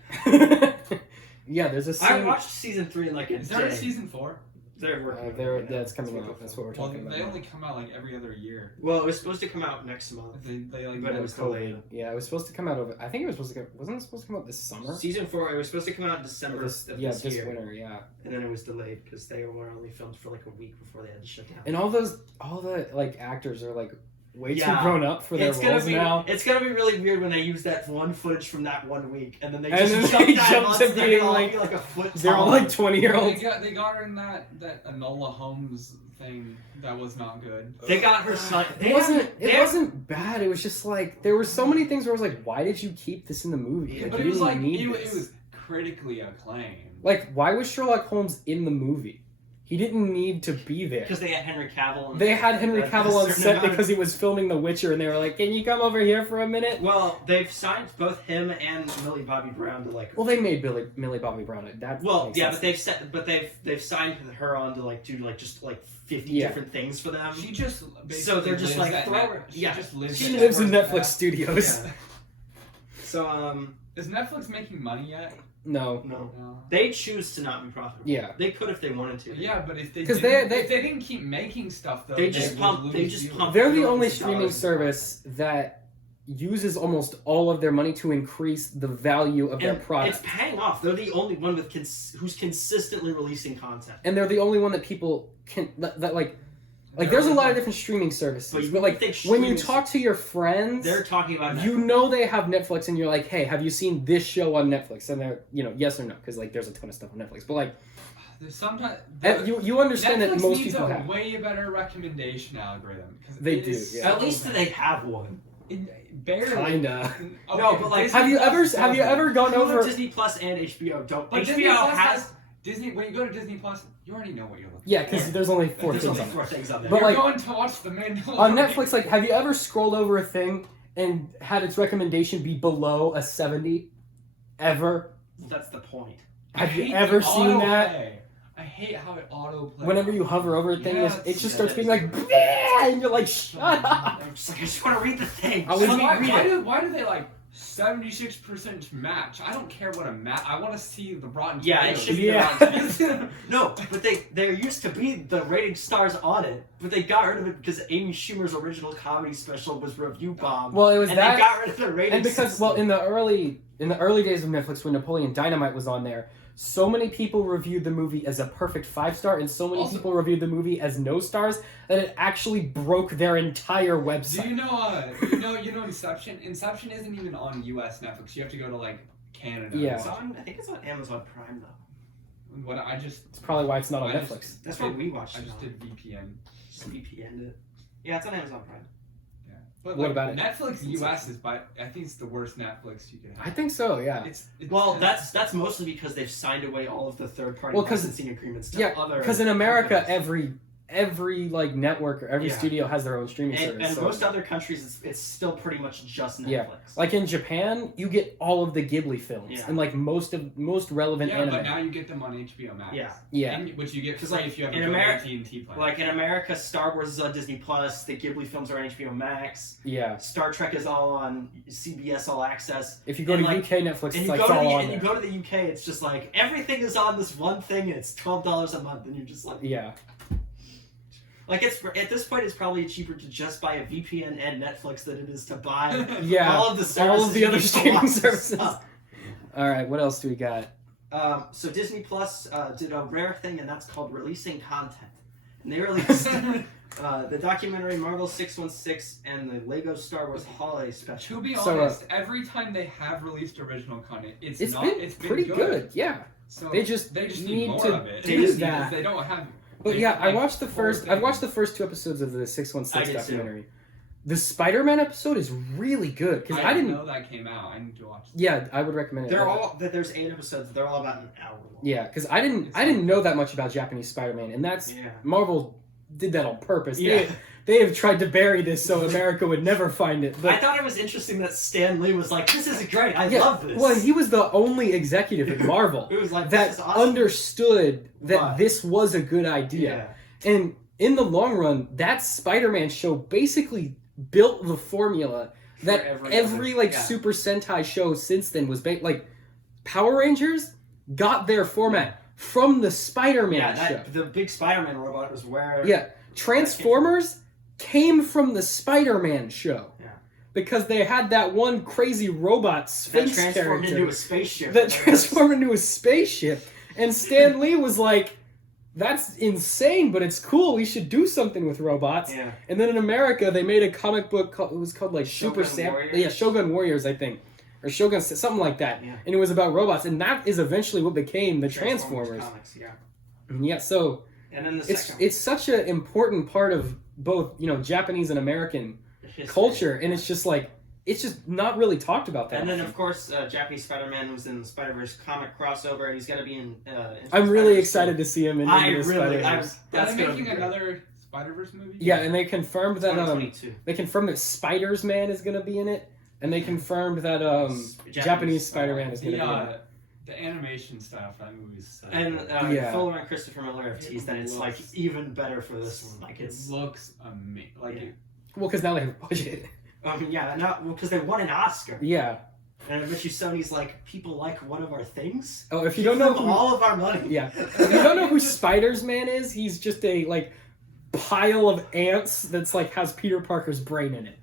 Yeah, there's a scene. I watched season 3 in like a Is there day. a season 4? They're working. That's coming up. That's what we're talking about. They only come out like every other year. Well, it was supposed to come out next month. But it was delayed. Yeah, it was supposed to come out over. I think it was supposed to. Wasn't it supposed to come out this summer? Season 4. It was supposed to come out in December. This year. Winter. Yeah. And then it was delayed because they were only filmed for like a week before they had to shut down. And all the like actors are like way too grown up for their roles now. It's gonna be really weird when they use that one footage from that 1 week, and then they jump to being like a foot. They're all like 20-year-olds. They got her in that Enola Holmes thing that was not good. They got her son. It wasn't bad. It was just like there were so many things where I was like, why did you keep this in the movie? But it was like it was critically acclaimed. Like, why was Sherlock Holmes in the movie? He didn't need to be there. Because they had Henry Cavill. They had Henry Cavill on set because he was filming The Witcher, and they were like, "Can you come over here for a minute?" Well, they've signed both him and Millie Bobby Brown to like. Well, they made Millie Bobby Brown. But they've signed her on to like do like just like 50 different things for them. She just so they're just like she lives in Netflix studios. Yeah. So is Netflix making money yet? No. They choose to not be profitable. Yeah. They could if they wanted to. Yeah, but if they didn't keep making stuff, though, they just pump. They're the only streaming service that uses almost all of their money to increase the value of their product. It's paying off. They're the only one who's consistently releasing content. And they're the only one that people can Like, there's a lot of different streaming services, but like, when you talk to your friends, they're talking about Netflix. You know they have Netflix, and you're like, hey, have you seen this show on Netflix? And they're, yes or no, because like, there's a ton of stuff on Netflix, but like, sometimes you understand Netflix that most needs people a have way better recommendation algorithm. They do. Yeah. At least they have one. Barely. Kinda. Okay, no, but like, have you ever gone over Disney Plus and HBO? But HBO has Disney, when you go to Disney Plus, you already know what you're looking Yeah, because there's only four There's things only on there. 4 things on there. But You're like- going to watch the Mandalorian. On Netflix, like, have you ever scrolled over a thing and had its recommendation be below a 70? Ever? That's the point. I Have you hate ever the seen that? autoplay. I hate how it autoplays. Whenever you hover over a thing, Yes. it just Yeah, starts that being is like, "Bleh," and you're like, shut up. I'm just like, I just want to read the thing. I was- Just So let me read it. why do they like 76% match? I don't care what a match. I want to see the Rotten Yeah, it Tomatoes. should be Yeah. the Rotten Tomatoes. No, but there used to be the rating stars on it, but they got rid of it because Amy Schumer's original comedy special was review bomb. Well, it was and that, they got rid of the rating. and because, system. well, in the early days of Netflix, when Napoleon Dynamite was on there, so many people reviewed the movie as a perfect 5-star, and so many Also- people reviewed the movie as no stars that it actually broke their entire website. Do you know Inception? Inception isn't even on US Netflix. You have to go to like Canada. Yeah. I think it's on Amazon Prime though. What I just It's probably why it's not on I just- Netflix. That's where we watched I it. just on. did VPN. Just VPN'd it. Yeah, it's on Amazon Prime. But What like, about it? Netflix US is I think it's the worst Netflix you can have. I think so, yeah. It's Well, that's mostly because they've signed away all of the third-party Well, 'cause- licensing agreements to Yeah, other. because in America, companies. every like network or every Yeah. studio has their own streaming and, service. and so- most other countries, it's still pretty much just Netflix. Yeah. Like in Japan, you get all of the Ghibli films Yeah. and like most relevant yeah, anime. but now you get them on HBO Max. Yeah. Yeah. And, which you get Because, free like, if you have in a Ameri- AT&T plan. Like in America, Star Wars is on Disney Plus. The Ghibli films are on HBO Max. Yeah. Star Trek is all on CBS All Access. If you go And, to like, UK Netflix, And it's you like go it's to all the on and you there. go to the UK, it's just like everything is on this one thing, and it's $12 a month, and you're just like, Yeah. like it's at this point, it's probably cheaper to just buy a VPN and Netflix than it is to buy Yeah. all of the services. all of the you other need to streaming watch this services. stuff. All right, what else do we got? So Disney Plus did a rare thing, and that's called releasing content. And they released the documentary Marvel 616 and the Lego Star Wars Holiday Special. To be So, honest, every time they have released original content, it's It's been pretty good. Yeah. So They just need need more to of it. do Because that. They don't have. But they yeah, have, I like, watched the four first. I've watched the things. first 2 episodes of the I 616 did too. documentary. The Spider-Man episode is really good because I didn't. know that came out. I need to watch. Yeah, I would recommend it. They're all there's 8 episodes. They're all about an hour long. Yeah, because I didn't know that much about Japanese Spider-Man, and that's Yeah. Marvel did that on purpose. Yeah. They have tried to bury this so America would never find it. I But thought it was interesting that Stan Lee was like, "This is great. I yeah, love this." well, he was the only executive at Marvel it was like that this is awesome. understood that Why? this was a good idea. And in the long run, that Spider-Man show basically built the formula that For every other- Super Sentai show since then was like Power Rangers got their format from the Spider-Man show. the big Spider-Man robot was where. Yeah, Transformers came from the Spider-Man show. Yeah. Because they had that one crazy robot That Sphinx transformed character into a spaceship. that transformed into a spaceship. And Stan Lee was like, that's insane, but it's cool. We should do something with robots. Yeah. And then in America, they made a comic book called, it was called like Shogun Super Sam. Warriors? Yeah, Shogun Warriors, I think. Or Shogun, something like that. Yeah. And it was about robots. And that is eventually what became the Transformers. comics. Yeah. And yeah, so And then the it's second it's such an important part of both, Japanese and American history. culture. And it's just like, it's just not really talked about that And then, often. of course, Japanese Spider-Man was in the Spider-Verse comic crossover, and he's going to be in. I'm really excited to see him in I the really, Spider-Verse. that's Are they gonna making be great. another Spider-Verse movie? Yeah, and they confirmed that 2022. they confirmed that Spider's Man is going to be in it, and they confirmed that Japanese Spider-Man is going to be in it. The animation style for that movie is so And good. Yeah. Fuller and Christopher Miller have teased that it's like even better for this one. Like it it's, looks amazing. Like Yeah. Well, because now they have a budget. because they won an Oscar. Yeah. And I bet you Sony's like, people like one of our things. Oh, if you Give don't know them who, all of our money. yeah, if you don't know who Spider's Man is, he's just a pile of ants that's has Peter Parker's brain in it.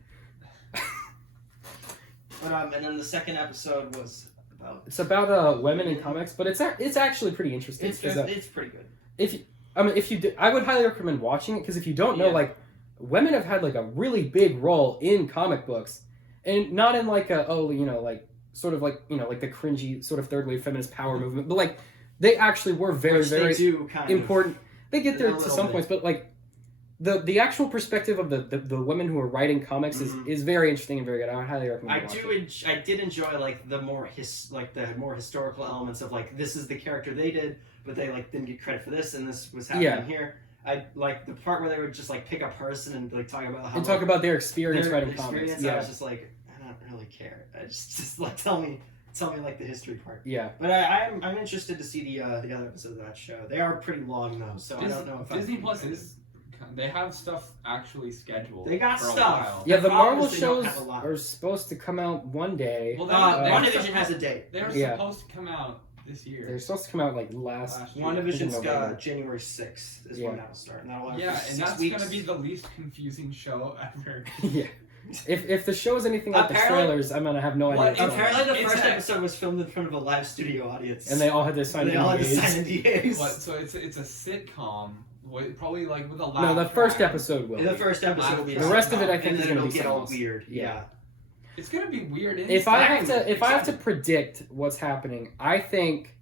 But and then the second episode was about. It's about women in comics, but it's actually pretty interesting. It's 'cause, it's pretty good. if you did, I would highly recommend watching it because if you don't know, Yeah. women have had a really big role in comic books, and not in sort of the cringy sort of third wave feminist power movement, but they actually were very Which very they do kind important. They get A there to little some bit. points, but the actual perspective of the women who are writing comics is very interesting and very good. I would highly recommend. I did enjoy like the more historical elements of like this is the character they did, but they like didn't get credit for this, and this was happening here. I like the part where they would just like pick a person and like talk about how about their experience writing comics. Yeah. I was just like, I don't really care. I just like tell me like the history part. Yeah. But I'm interested to see the other episodes of that show. They are pretty long though, so I don't know if Disney Plus is. They have stuff actually scheduled. They got for stuff. A while. Yeah, the Marvel shows are supposed to come out one day. Well, WandaVision has a date. They're supposed to come out this year. They're supposed to come out like last year. WandaVision's January 6th is when that'll start. And and that's going to be the least confusing show ever. Yeah. If the show is anything like the trailers, I'm gonna have no idea. Apparently, the first episode was filmed in front of a live studio audience, and they all had to sign NDAs. So it's a sitcom, probably like with a laugh. No, the first episode will. The first episode will be. The rest of it, I think, is gonna get all weird. Yeah. It's gonna be weird. If I have to predict what's happening, I think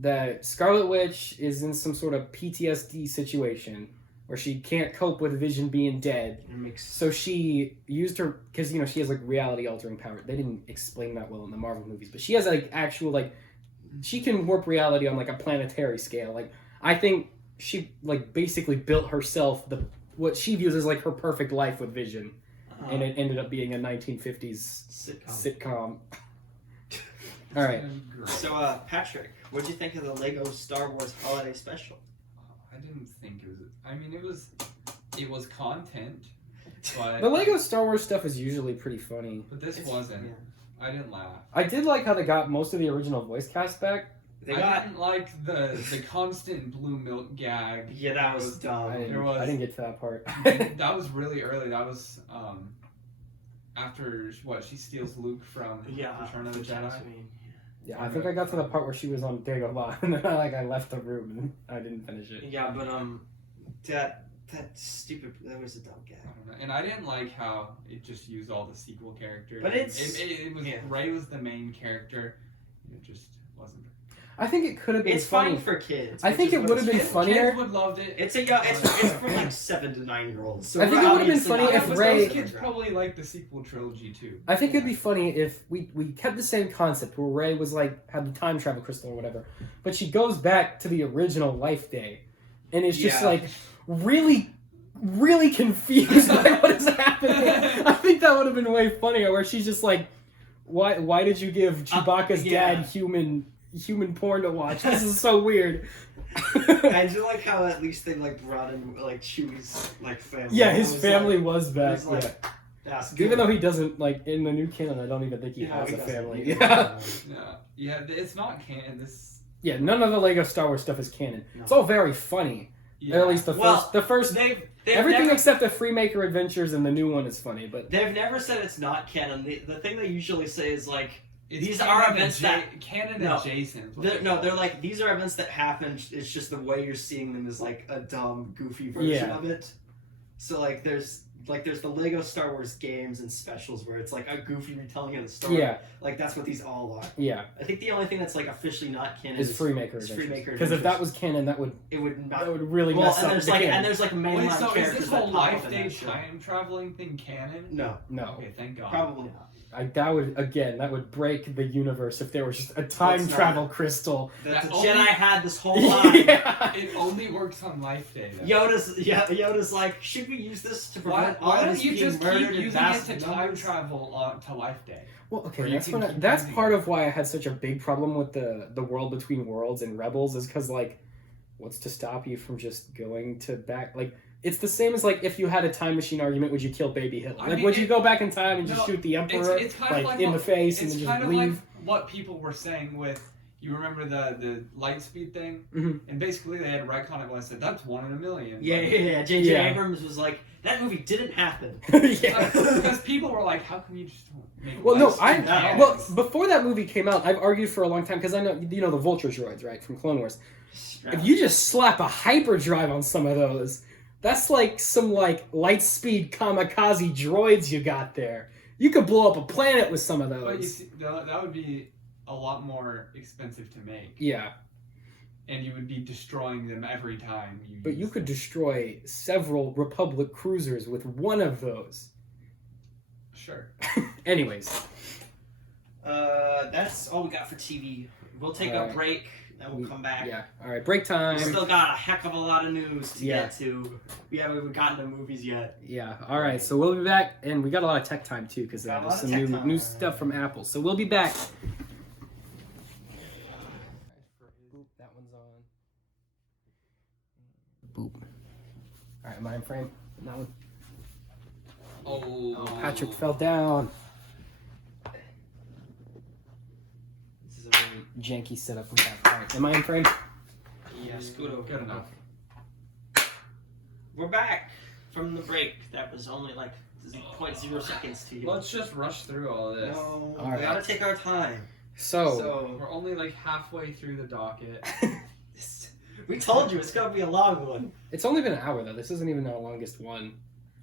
that Scarlet Witch is in some sort of PTSD situation where she can't cope with Vision being dead. So she used her, because she has like reality altering power. They didn't explain that well in the Marvel movies, but she has like actual like she can warp reality on like a planetary scale. Like I think she like basically built herself what she views as like her perfect life with Vision, and it ended up being a 1950s sitcom. All right. So Patrick, what do you think of the Lego Star Wars Holiday Special? I didn't think it was. I mean, it was content, but the Lego Star Wars stuff is usually pretty funny. But this wasn't. Yeah. I didn't laugh. I did like how they got most of the original voice cast back. I didn't like the constant blue milk gag. Yeah, that was dumb. I didn't get to that part. That was really early. That was after she steals Luke from Return of the Jedi. Yeah, I think I got to the part where she was on Dagobah, and then I left the room and I didn't finish it. Yeah, but that stupid, that was a dumb gag. I don't know. And I didn't like how it just used all the sequel characters. But it was Rey was the main character. It just wasn't. I think it could have been funny. Fine for kids. I think it would have been funnier. Kids would loved it. It's for like 7 to 9 year olds. So I think it would have been funny if Rey. Those kids probably like the sequel trilogy too. I think it'd be funny if we kept the same concept where Rey was like had the time travel crystal or whatever, but she goes back to the original Life Day, and it's just like really confused by what is happening. I think that would have been way funnier. Where she's just like, why did you give Chewbacca's dad human porn to watch? This is so weird. I do like how at least they like brought in like Chewie's like family. Yeah, his family was back. That's even though he doesn't like in the new canon, I don't even think he has a family. Yeah, it's not canon. None of the Lego Star Wars stuff is canon. No. It's all very funny. Yeah. Or at least the first. They've everything except the Freemaker Adventures and the new one is funny, but they've never said it's not canon. The thing they usually say is like. These are events that canon adjacent. They're like these are events that happen. It's just the way you're seeing them is like a dumb, goofy version of it. So like there's the Lego Star Wars games and specials where it's like a goofy retelling of the story. Yeah, like that's what these all are. Yeah, I think the only thing that's like officially not canon is Freemaker. Because if that was canon, that would really mess up. And there's like mainline characters. Is this whole Life Day time traveling thing canon? No. Okay, thank God. Probably not. That would break the universe if there was just a time travel crystal. That Jedi had this whole line. It only works on Life Day. Though. Yoda's like, should we use this to prevent why don't you just keep using it to time travel to Life Day? Well, okay, that's part of why I had such a big problem with the World Between Worlds and Rebels is because like, what's to stop you from just going to back like. It's the same as like if you had a time machine argument, would you kill Baby Hitler? Would you go back in time and just shoot the Emperor in the face and then just leave? It's kind of like what people were saying with you remember the light speed thing, and basically they had retcon it when I said that's 1 in a million. Yeah. J.J. Abrams was like that movie didn't happen. Because people were like, how come you just make before that movie came out, I've argued for a long time because I know the Vulture droids right from Clone Wars. If you just slap a hyperdrive on some of those. That's like some like light speed kamikaze droids you got there. You could blow up a planet with some of those. But you see, that would be a lot more expensive to make. Yeah. and you would be destroying them every time you But use you could them. destroy several Republic cruisers with one of those. Sure. Anyways. That's all we got for TV. We'll take a Alright. break, then we'll come back. Yeah. All right. Break time. We still got a heck of a lot of news to Yeah. get to. We haven't even gotten to movies yet. Yeah. All right. So we'll be back, and we got a lot of tech time too, because Got a there's lot some of tech new time. stuff from Apple. So we'll be back. Boop. That one's on. Boop. All right. Mind frame. That one. Oh. Patrick fell down. This is a very Janky setup we have. All right. Am I in frame? scoot over. Good enough. We're back from the break. That was only like 0.0 seconds to you. Let's just rush through all of this. No, All we right. gotta take our time. So. We're only like halfway through the docket. We told you it's gonna be a long one. It's only been an hour though. This isn't even our longest one.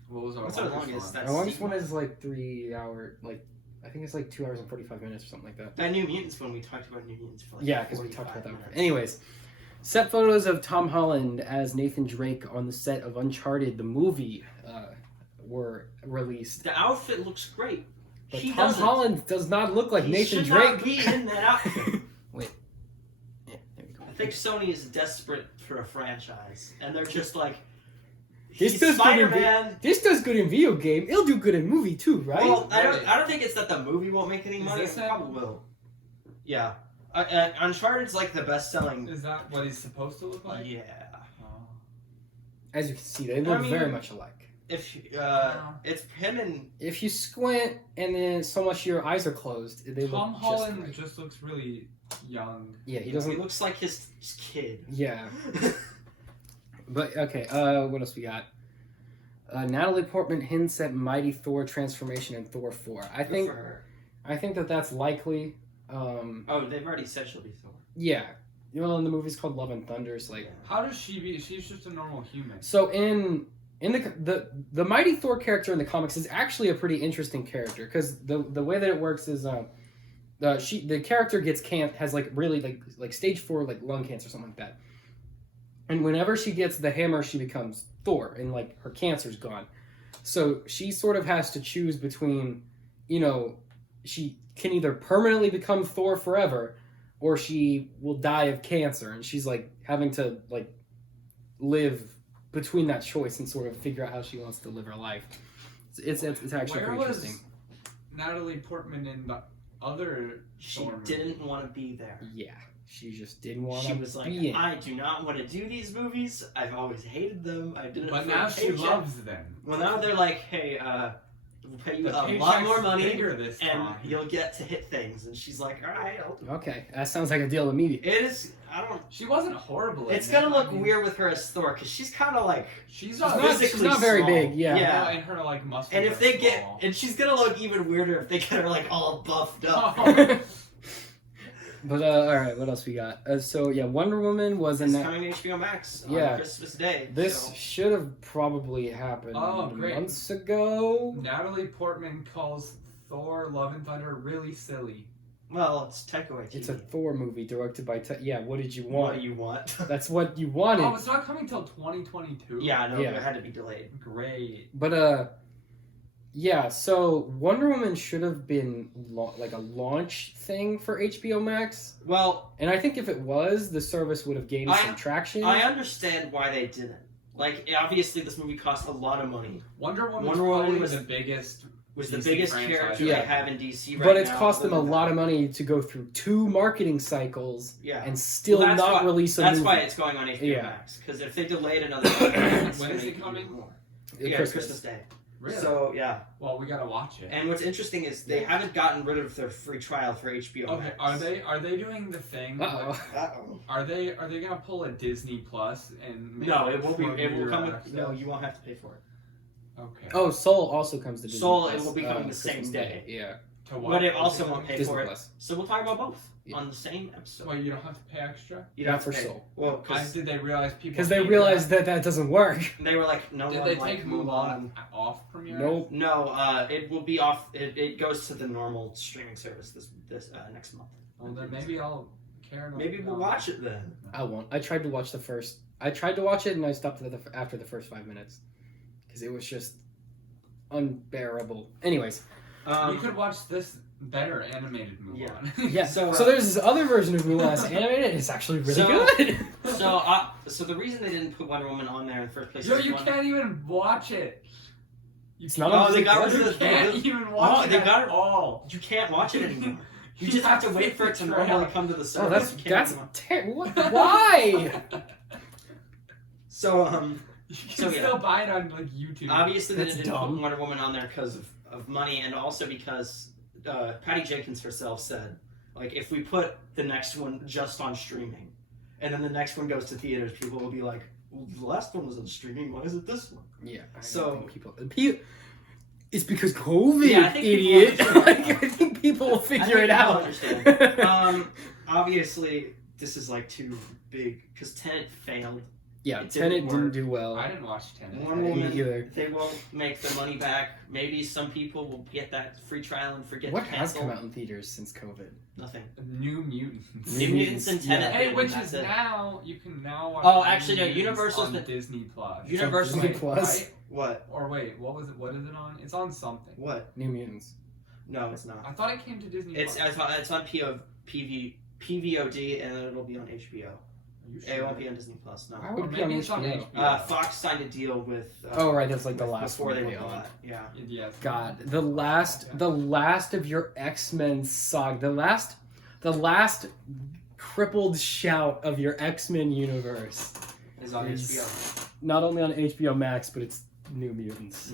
What was our What's our longest longest? one? That's Our longest one is like 3 hour. Like I think it's like 2 hours and 45 minutes or something like that. That New Mutants when we talked about New Mutants for like Yeah, because we talked 45 about that. minutes. Anyways, set photos of Tom Holland as Nathan Drake on the set of Uncharted, the movie, were released. The outfit looks great. But He Tom doesn't. Holland does not look like He Nathan should Drake. not be in that outfit. Wait. Yeah, there we go. I think Sony is desperate for a franchise, and they're just like, This he's does good in Spider-Man. This does good in video game. It'll do good in movie too, right? Well, I don't think it's that the movie won't make any Is money. this It him? probably will. Yeah. Uncharted's like the best-selling. Is that what he's supposed to look like? Yeah. Oh. As you can see, they look I mean- very much alike. If it's him and If you squint and then so much your eyes are closed, they Tom look Holland just right. just looks really young. Yeah, he he doesn't. looks like his kid. Yeah. But okay, what else we got? Natalie Portman hints at Mighty Thor transformation in Thor 4. I Good think for her. that's likely. Oh, they've already said she'll be Thor. Yeah, you know, in the movie's called Love and Thunder. It's like How does she be? She's just a normal human. so in the Mighty Thor character in the comics is actually a pretty interesting character because the way that it works is the character has like really like stage 4 like lung cancer or something like that. And whenever she gets the hammer, she becomes Thor, and like her cancer's gone. So she sort of has to choose between, you know, she can either permanently become Thor forever, or she will die of cancer, and she's like having to like live between that choice and sort of figure out how she wants to live her life. It's actually Where pretty was interesting. Natalie Portman in the other She Thor movie? didn't want to be there. Yeah, she just didn't want She to was like, be in. I do not want to do these movies. I've always hated them. I did it But for now a she paycheck." loves them. Well, now they're like, hey, we'll pay you The a lot paycheck's more money, bigger this and time. you'll get to hit things. And she's like, all right, I'll do it. Okay, that sounds like a deal to me. It is. I don't. She wasn't horrible. It's in gonna it. look I mean, weird with her as Thor because she's kind of like, She's not- not. she's not very small. big, yeah. Yeah. And her like muscles. And if are they get, small. and she's gonna look even weirder if they get her like all buffed up. But all right, what else we got? So yeah, Wonder Woman was in It's that. coming to HBO Max on Yeah. Christmas Day. This so- should have probably happened Oh, great. months ago. Natalie Portman calls Thor: Love and Thunder really silly. well, it's Taika Waititi. It's a Thor movie directed by. Yeah, what did you What want? do you want? That's what you wanted. Oh, it's not coming till 2022. yeah, no, Yeah. it had to be delayed. Great. But yeah. So Wonder Woman should have been like a launch thing for HBO Max, Well, and I think if it was, the service would have gained some traction. I understand why they didn't. Like, obviously, this movie cost a lot of money. Wonder Woman's Wonder Woman probably was- the biggest. Was the DC biggest franchise. character Yeah. they have in DC right but it's now. cost them a other than lot that. of money to go through 2 marketing cycles Yeah. and still Well, that's not why- release a That's movie. why it's going on HBO Yeah. Max. Because if they delayed another it's When gonna is it be coming? even more. Yeah, Yeah, Christmas Day. Really? So, yeah. Well, we gotta watch it. And what's interesting is they haven't gotten rid of their free trial for HBO Okay, Max. are they doing the thing? Uh-oh. Uh-oh. Are they gonna pull a Disney Plus and make No, it will be. from It will your come with. access? No, you won't have to pay for it. Okay. Oh, Soul also comes to Disney Soul, Plus, it will be coming the same Christmas day. Yeah, To what? But it also won't pay Disney for it. Plus. So we'll talk about both Yeah. on the same episode. Well, you don't have to pay extra. You don't Not have to for pay. Soul. Well, because Did they realize people? Because they hate realized that doesn't work. they were like, no that? Did one they like take Mulan. Mulan off premiere? Nope. No, it will be off. It goes to the normal streaming service this next month. Well, then maybe I'll care enough. Maybe we'll watch it then. I won't. I tried to watch it and I stopped after the first 5 minutes because it was just unbearable. Anyways, You could watch this better animated Mulan. yeah. So there's this other version of Mulan that's animated. It's actually really good. So the reason they didn't put Wonder Woman on there in the first place Yo, is you can't even watch it. It's not on they got Disney rid of Plus. the You can't even watch it at all. You can't watch it anymore. You just have to wait for it to normally come to the service. Oh, that's terrible. Why? So You can So, yeah. still buy it on like YouTube. obviously they That's didn't dumb. put Wonder Woman on there because of money, and also because Patty Jenkins herself said, like, if we put the next one just on streaming, and then the next one goes to theaters, people will be like, well, the last one was on streaming. Why is it this one? Yeah. I So- don't think people. It's because COVID, Yeah, I think idiot. people Like, I think people will figure it people out. understand. Obviously, this is like too big because Tenet failed. Yeah, It Tenet didn't didn't work. do well. I didn't watch Tenet. Wonder Me Woman, either. they won't make the money back. Maybe some people will get that free trial and forget What to has cancel. come out in theaters since COVID? Nothing. New Mutants. New New Mutants and Yeah. Tenet. Hey, and which that's is it. now you can now watch. Oh, New actually, no, Mutants Universal's on been- Disney Plus. Universal- Disney Plus. Right? What? Or wait, what was it? What is it on? It's on something. What? New Mutants. No, it's not. I thought it came to Disney. It's Plus. it's on PVOD and it'll be on HBO. Are you It sure? won't be on Disney Plus. No. Why Or would it be maybe on it's on HBO? HBO. Fox signed a deal with. Oh right, that's like the with- last before one they they were owned. bought. Yeah. Yes. God, the last of your X-Men saga, the last crippled shout of your X-Men universe. Is on Is- HBO. Not only on HBO Max, but it's New Mutants.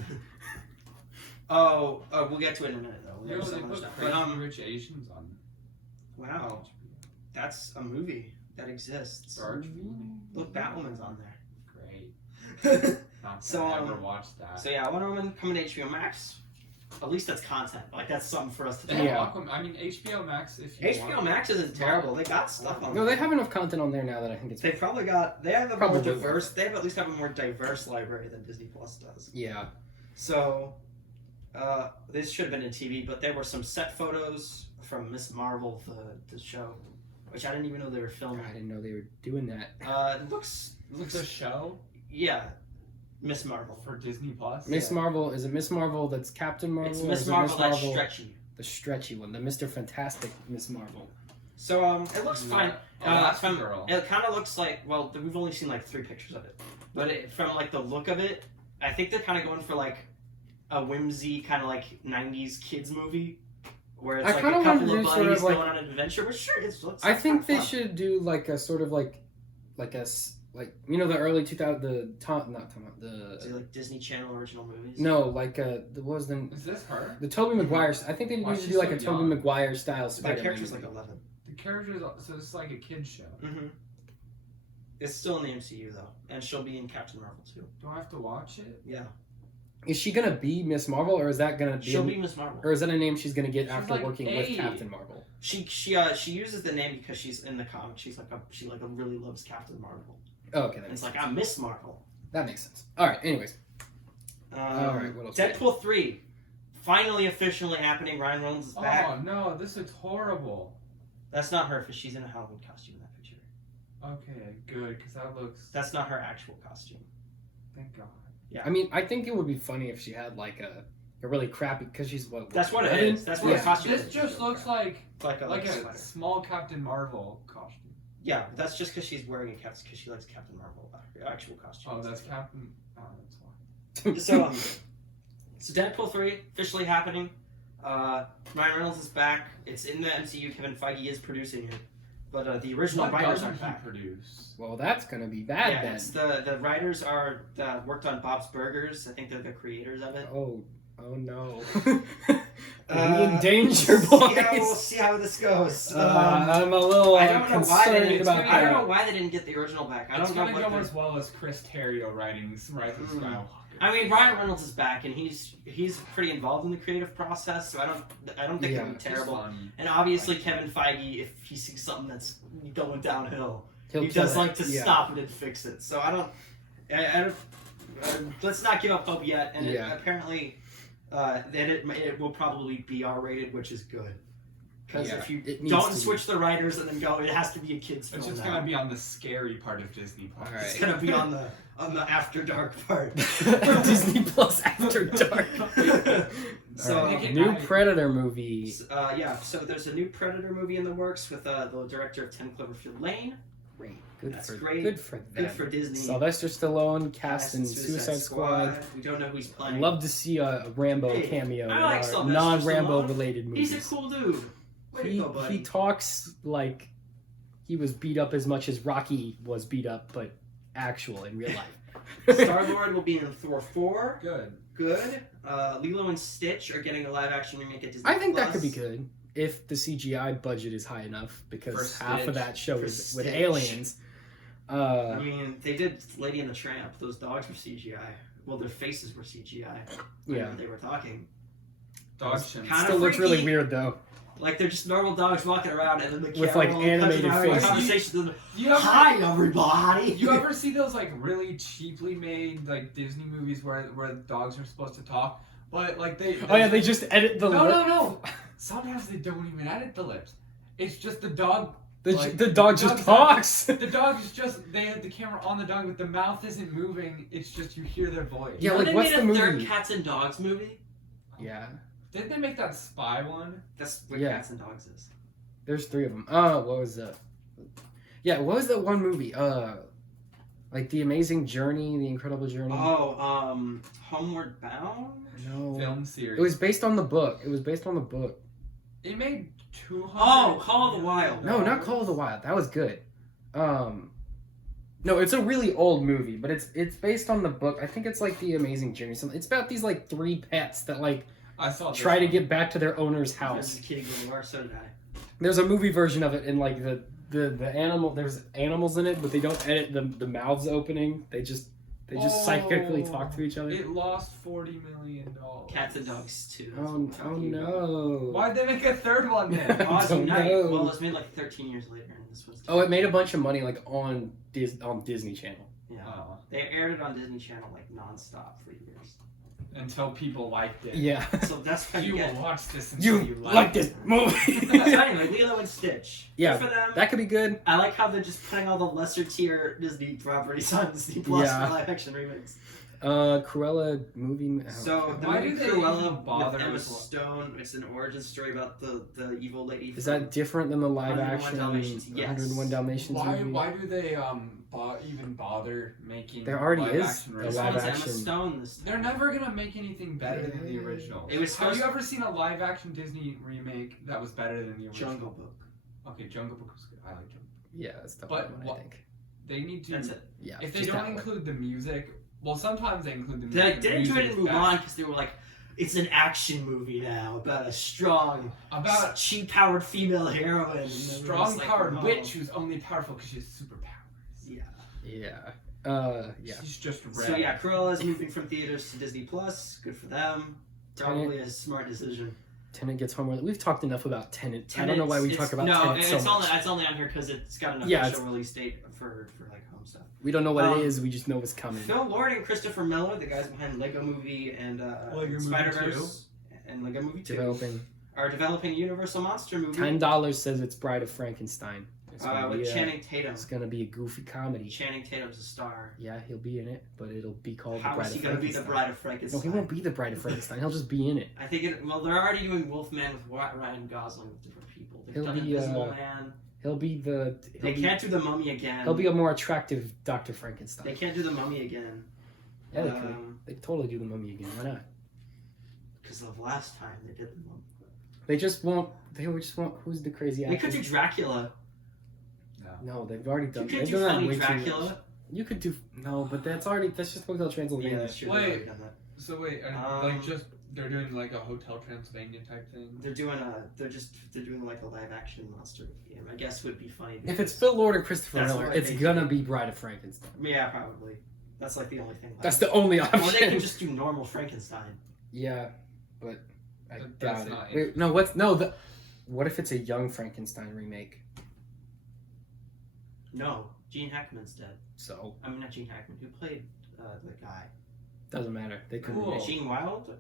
Oh, we'll get to it in a minute though. Yo, There's they some other put stuff. Crazy But, Rich Asians on. wow, that's a movie that exists. George. Look, Batwoman's on there. Great. Not So, gonna ever watch that. So yeah, Wonder Woman coming to HBO Max. At least that's content. Like that's something for us to do. Yeah. Aquaman, I mean HBO Max. If you HBO want. Max isn't terrible. They got stuff on. No, there. they have enough content on there now that I think it's. They probably got. They have a Probably more worth diverse. They have at least have a more diverse library than Disney Plus does. Yeah. So, this should have been in TV, but there were some set photos from Miss Marvel, the show, which I didn't even know they were filming. I didn't know they were doing that. It looks It's a show yeah, Miss Marvel. for Disney Plus. Miss Marvel, is it Miss Marvel that's Captain Marvel? It's or Miss is it Marvel that's stretchy. the stretchy one, the Mr. Fantastic Miss Marvel? So it looks fine. Oh, that's the from girl. it kind of looks like we've only seen like 3 pictures of it, but from like the look of it, I think they're kind of going for like a whimsy kind of like 90s kids movie where it's I like kinda a wanted couple to of do sort buddies of like- going on an adventure. But sure, it's I think kinda they fun. should do like a sort of like you know the early 2000 Is it like Disney Channel original movies. what was the Is this her? Tobey Maguire. I think they Why need to she's do like so a Tobey young? Maguire style My Spider-Man. character's like movie. 11. The characters. So it's like a kid show. Mm-hmm. It's still in the MCU though, and she'll be in Captain Marvel too. Do I have to watch it? Yeah, Is she gonna be Miss Marvel, or is that gonna be? she'll be Miss Marvel. Or is that a name she's gonna get She's after like working 8. with Captain Marvel? She uses the name because she's in the comic. She really loves Captain Marvel. Oh, okay, that And it's makes like I'm Miss Marvel. that makes sense. All right. Anyways, Alright, what else? Deadpool 3 finally officially happening. Ryan Reynolds is back. Oh no, this is horrible. That's not her because she's in a Halloween costume in that picture. Okay, good, because that looks. That's not her actual costume. Thank God. I mean, I think it would be funny if she had like a really crappy because she's what? That's what it 11? is. That's what Yeah. her costume This is. just looks like like a a sweater. small Captain Marvel costume. Yeah, but that's just because she's wearing a cap because she likes Captain Marvel. Her actual costume. Oh, is that's different. Captain. Oh, that's why. So Deadpool 3 officially happening. Ryan Reynolds is back. It's in the MCU. Kevin Feige is producing it, but the original What writers doesn't aren't he back. produce? Well, that's gonna be bad Yeah, then. it's the writers are worked on Bob's Burgers. I think they're the creators of it. Oh no. Are we in danger, We'll boys? see how this goes. I'm a little I don't know why they concerned didn't. about I don't that. know why they didn't get the original back. I It's don't know gonna what go the- as well as Chris Terrio writing Rise of Mm. Skywalker. I mean, Ryan Reynolds is back, and he's pretty involved in the creative process, so I don't think it'll be It's terrible. funny. And obviously, Kevin Feige, if he sees something that's going downhill, He'll he kill does it. like to Yeah. stop it and fix it. So I don't. Let's not give up hope yet. And Yeah. apparently, that it will probably be R-rated, which is good. Because if you it needs don't to switch the writers and then go, it has to be a kids film. It's just now. gonna be on the scary part of Disney Plus. All right. It's gonna be on the After Dark part. Disney Plus After Dark. So All right, new Predator movie. so there's a new Predator movie in the works with the director of 10 Cloverfield Lane. Great. That's great. Good for them. Good for Disney. Sylvester Stallone cast in Suicide Squad. We don't know who he's playing. I'd love to see a Rambo cameo I like in Sylvester our non-Rambo Stallone. related movies. He's a cool dude. Way to go, buddy. He talks like he was beat up as much as Rocky was beat up, but actual in real life. Star-Lord will be in Thor 4. Good. Lilo and Stitch are getting a live-action remake at Disney+. I think that could be good if the CGI budget is high enough, because half of that show is with aliens. I mean, they did Lady and the Tramp. Those dogs were CGI. Well, their faces were CGI. When they were talking. Dogs shouldn't. Kinda Still looks really freaky. weird though. Like they're just normal dogs walking around, and then the With, like, animated faces. Conversations. You ever, Hi, everybody. you ever see those like really cheaply made like Disney movies where dogs are supposed to talk, but like they They just edit the lip. no. Sometimes they don't even edit the lips. It's just the dog. The dog just talks. The dog is just, they had the camera on the dog, but the mouth isn't moving. It's just you hear their voice. Yeah, You know like, they what's made the a movie? third Cats and Dogs movie? Yeah. Didn't they make that spy one? That's what Yeah. Cats and Dogs is. There's 3 of them. What was that? Yeah, what was that one movie? Like The Amazing Journey, The Incredible Journey. Homeward Bound? No. Film series. It was based on the book. It made 200. Oh, Call of the Wild. No, not Call of the Wild. That was good. No, it's a really old movie, but it's based on the book. I think it's like The Amazing Journey. It's about these like 3 pets that like I saw this try to one. get back to their owner's I house. was just kidding, you are, so did I. There's a movie version of it, and like the animal, there's animals in it, but they don't edit the mouths opening. They just psychically talk to each other. It lost $40 million. Cats and Dogs 2. Oh no! Why'd they make a third one then? Awesome don't Night. know. Well, it was made like 13 years later, and this was. Oh, it made a bunch of money like on Disney Channel. Yeah. Oh. They aired it on Disney Channel like nonstop for years. Until people liked it. Yeah. So that's what You you get. will watch this until you like this movie. So anyway, Lilo and Stitch. Yeah, Good for them. that could be good. I like how they're just putting all the lesser tier Disney properties on Disney Plus Yeah. for live action remakes. Cruella movie. So the Why movie do they Cruella even bother with Emma with- Stone. It's an origin story about the evil lady. Is that different than the live 101 action Dalmatians, yes. 101 Dalmatians movie? Why do they even bother making? There already live is action a This versions? live one's action. Emma Stone this time. They're never gonna make anything better than the original. It was Have supposed you ever seen a live action Disney remake that was better than the original? Jungle Book. Okay, Jungle Book was good. I like Jungle Book. Yeah, that's the But one I what- think. They need to. That's it. Yeah. If they just don't that one. include the music, well, sometimes they include the They music. didn't do it in The music is Mulan best. because they were like, it's an action movie now about a strong, About cheap-powered female heroine. And strong-powered oh. witch who's only powerful because she has superpowers. Yeah. Yeah. Yeah. She's just red. So yeah, Cruella's moving from theaters to Disney Plus. Good for them. Probably a smart decision. Tenet gets home early. We've talked enough about Tenet. I don't know why we talk about no, Tenet so it's much. it's only on here because it's got an Yeah, official release date for like home stuff. We don't know what Um, it is. We just know it's coming. Phil Lord and Christopher Miller, the guys behind Lego Movie and Lego Movie Spider-Verse and Lego Movie 2, Developing. are developing a Universal Monster movie $10 says it's Bride of Frankenstein. It's gonna with be Channing Tatum. It's gonna be a goofy comedy. Channing Tatum's a star. Yeah, he'll be in it, but it'll be called How the Bride is he of going to be Frankenstein. the Bride of No, Frankenstein? he won't be the Bride of Frankenstein. He'll just be in it. I think it. Well, they're already doing Wolfman with Ryan Gosling with different people. They've He'll done be, Invisible Man. He'll be the. They can't do the Mummy again. He'll be a more attractive Dr. Frankenstein. They can't do the Mummy again. Yeah, they could. They could totally do the Mummy again. Why not? Because of last time they did the Mummy. They just won't. They just won't. Who's the crazy actor? We could do Dracula. No, they've already done. You could They've do done that funny way too much. Dracula. You could do no, but that's just Hotel Transylvania. Yeah, that's true. Wait. They've already done that. So wait, like just they're doing like a Hotel Transylvania type thing. They're doing like a live action monster movie. And I guess would be funny. If it's Phil Lord and Christopher That's Miller, what it's they gonna do. be Bride of Frankenstein. Yeah, probably. That's like the only thing. Left. That's the only Or they option. can just do normal Frankenstein. Yeah, but I But that's doubt not it. Wait, no, what if it's a young Frankenstein remake? No, Gene Hackman's dead. So I mean, not Gene Hackman. Who played the guy? doesn't matter. They could Cool. remake. Gene Wilder.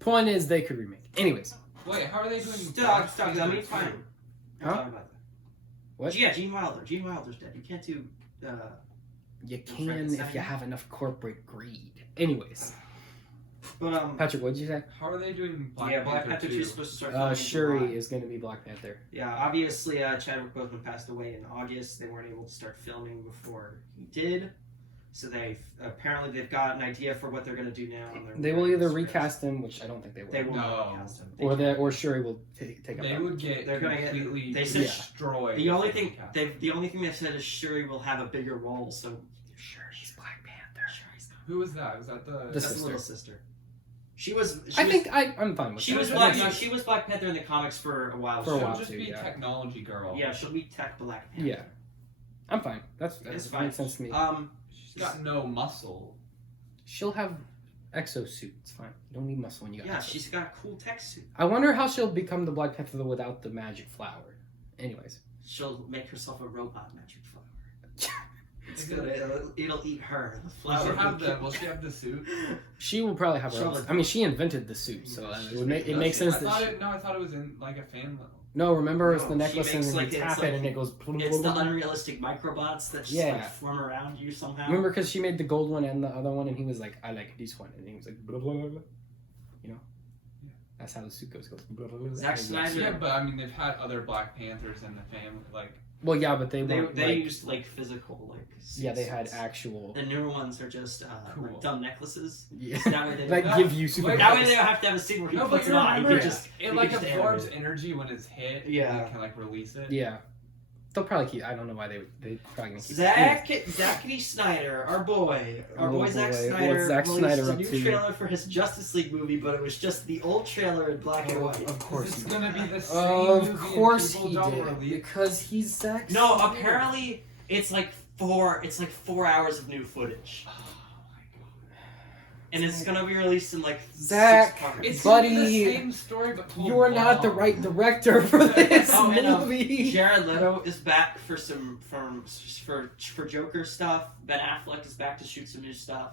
Point is, they could remake. Anyways, Wait, how are they doing? Stop. Let me find him. Huh? I'm talking about that. What? Yeah, Gene Wilder. Gene Wilder's dead. You can't do. You Frank can if you Stein? have enough corporate greed. Anyways, But Patrick, what did you say? How are they doing Black Black Panther 2 is 2? supposed to start. filming in Shuri July. is going to be Black Panther. Yeah, obviously Chadwick Boseman passed away in August. They weren't able to start filming before he did. So they've got an idea for what they're going to do now. And They will either recast him, which I don't think they will. They will No. not recast him. Or Shuri will take up. They would get They're gonna get- completely they said- destroyed. The only if they thing cast they've said is Shuri will have a bigger role. So Shuri's Black Panther. Who was that? Was that the? The that's sister. the little sister. She was. I'm fine with She that. was that Black. makes No, sense. she was Black Panther in the comics for a while. For a She'll while. just too, be yeah. technology girl. Yeah, she'll be Tech Black Panther. Yeah. I'm fine. It's That fine. makes sense to me. She's got no muscle. She'll have exosuit. It's fine. You don't need muscle when you got Yeah, exosuit. she's got a cool tech suit. I wonder how she'll become the Black Panther without the magic flower. Anyways. She'll make herself a robot magic flower. It's Is good. it- It'll eat her. The Will flower. she have the? Will she have the suit? She will probably have her She'll- own. I mean, she invented the suit, so Yeah, it would make it makes I sense that thought she, it. No, I thought it was in like a fan level. no, remember it's No, the she necklace and makes, then like, you it's tap like- it and it goes. It's the unrealistic microbots that just Yeah. like form around you somehow. Remember, because she made the gold one and the other one, and he was like, "I like this one," and he was like, "Blah blah blah," blah. You know, that's how the suit goes. Blah, blah, blah. Zack And Snyder- Yeah, but I mean, they've had other Black Panthers in the family. Like, Well, yeah, but they weren't. They like, used like physical like. yeah, they had suits. actual. The newer ones are just Cool. like dumb necklaces. Yeah, So that way they like No, give you super. wait, That way they don't have to have a scene where he no, but puts you it on. He remember can it, just it he like can just absorbs animate it. energy when it's hit. Yeah. And it can like release it. Yeah, they'll probably keep. I don't know why they probably gonna keep. Zachary Snyder, our boy Oh, Zack boy. Snyder, What's Zack released Snyder a up new to? trailer for his Justice League movie, but it was just the old trailer in black and white. Of course, It's he gonna be did. the same Of movie course and he people did don't release. because he's Zack. No, Snyder. apparently it's like 4 hours of new footage, and it's gonna be released in like Zach, 6 parts. It's Buddy, gonna be the same story, but told You are not the wrong. right director for this Oh, and, movie. Jared Leto is back for for Joker stuff. Ben Affleck is back to shoot some new stuff.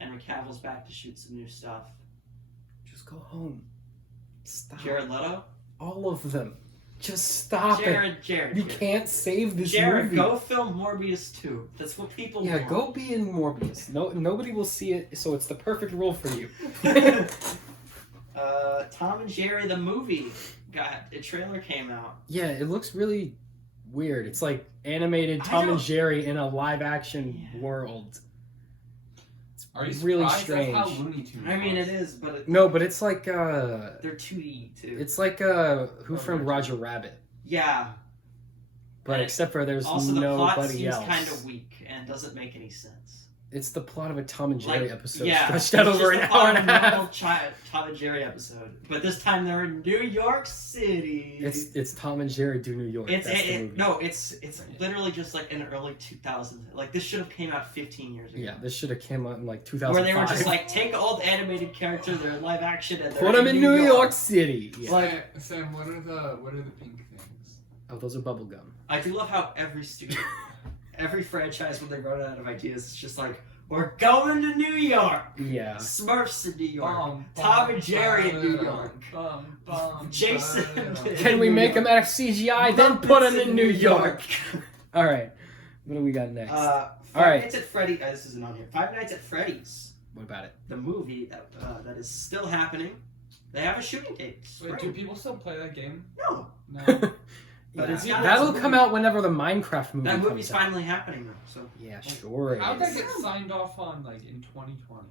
Henry Cavill's back to shoot some new stuff. Just go home. Stop. Jared Leto. All of them. Just stop it. Jared. You can't save this Jared, movie. go film Morbius 2. That's what people Yeah, want. go be in Morbius. Nobody will see it, so it's the perfect role for you. Tom and Jerry the movie a trailer came out. Yeah, it looks really weird. It's like animated I Tom and don't- Jerry in a live action Yeah. world. Are you really surprised? strange. That's how Looney Tunes I mean, was. it is, but No, but it's like they're 2D too. it's like Who Framed Roger Rabbit, Yeah. but And except for there's Also, the plot nobody seems else. kind of weak and doesn't make any sense. It's the plot of a Tom and Jerry Like, episode yeah, stretched out it's over an just hour a and a half. normal Tom and Jerry episode, but this time they're in New York City. It's Tom and Jerry do New York. That's the movie. It's literally just like in early 2000s. Like this should have came out 15 years ago. Yeah, this should have came out in like 2005. Where they were just like take old animated characters, they're in live action, and they're put them in New York City. Yeah. Like- Sam, what are the pink things? Oh, those are bubble gum. I do love how every studio, every franchise, when they run out of ideas, it's just like we're going to New York. Yeah. Smurfs in New York. Bum, Tom bum, and Jerry in New bum, York. bum, Jason. Can we make them out of CGI, then put them in New York? All right. What do we got next? Five right. Nights at Freddy's. This isn't on here. Five Nights at Freddy's, What about it? the movie that is still happening. They have a shooting date. Wait, do people still play that game? No, No. but Yeah. it's not. That'll come out whenever the Minecraft movie That comes movie's out. finally happening though. So Yeah, sure it How did that is. get signed off on like in 2020?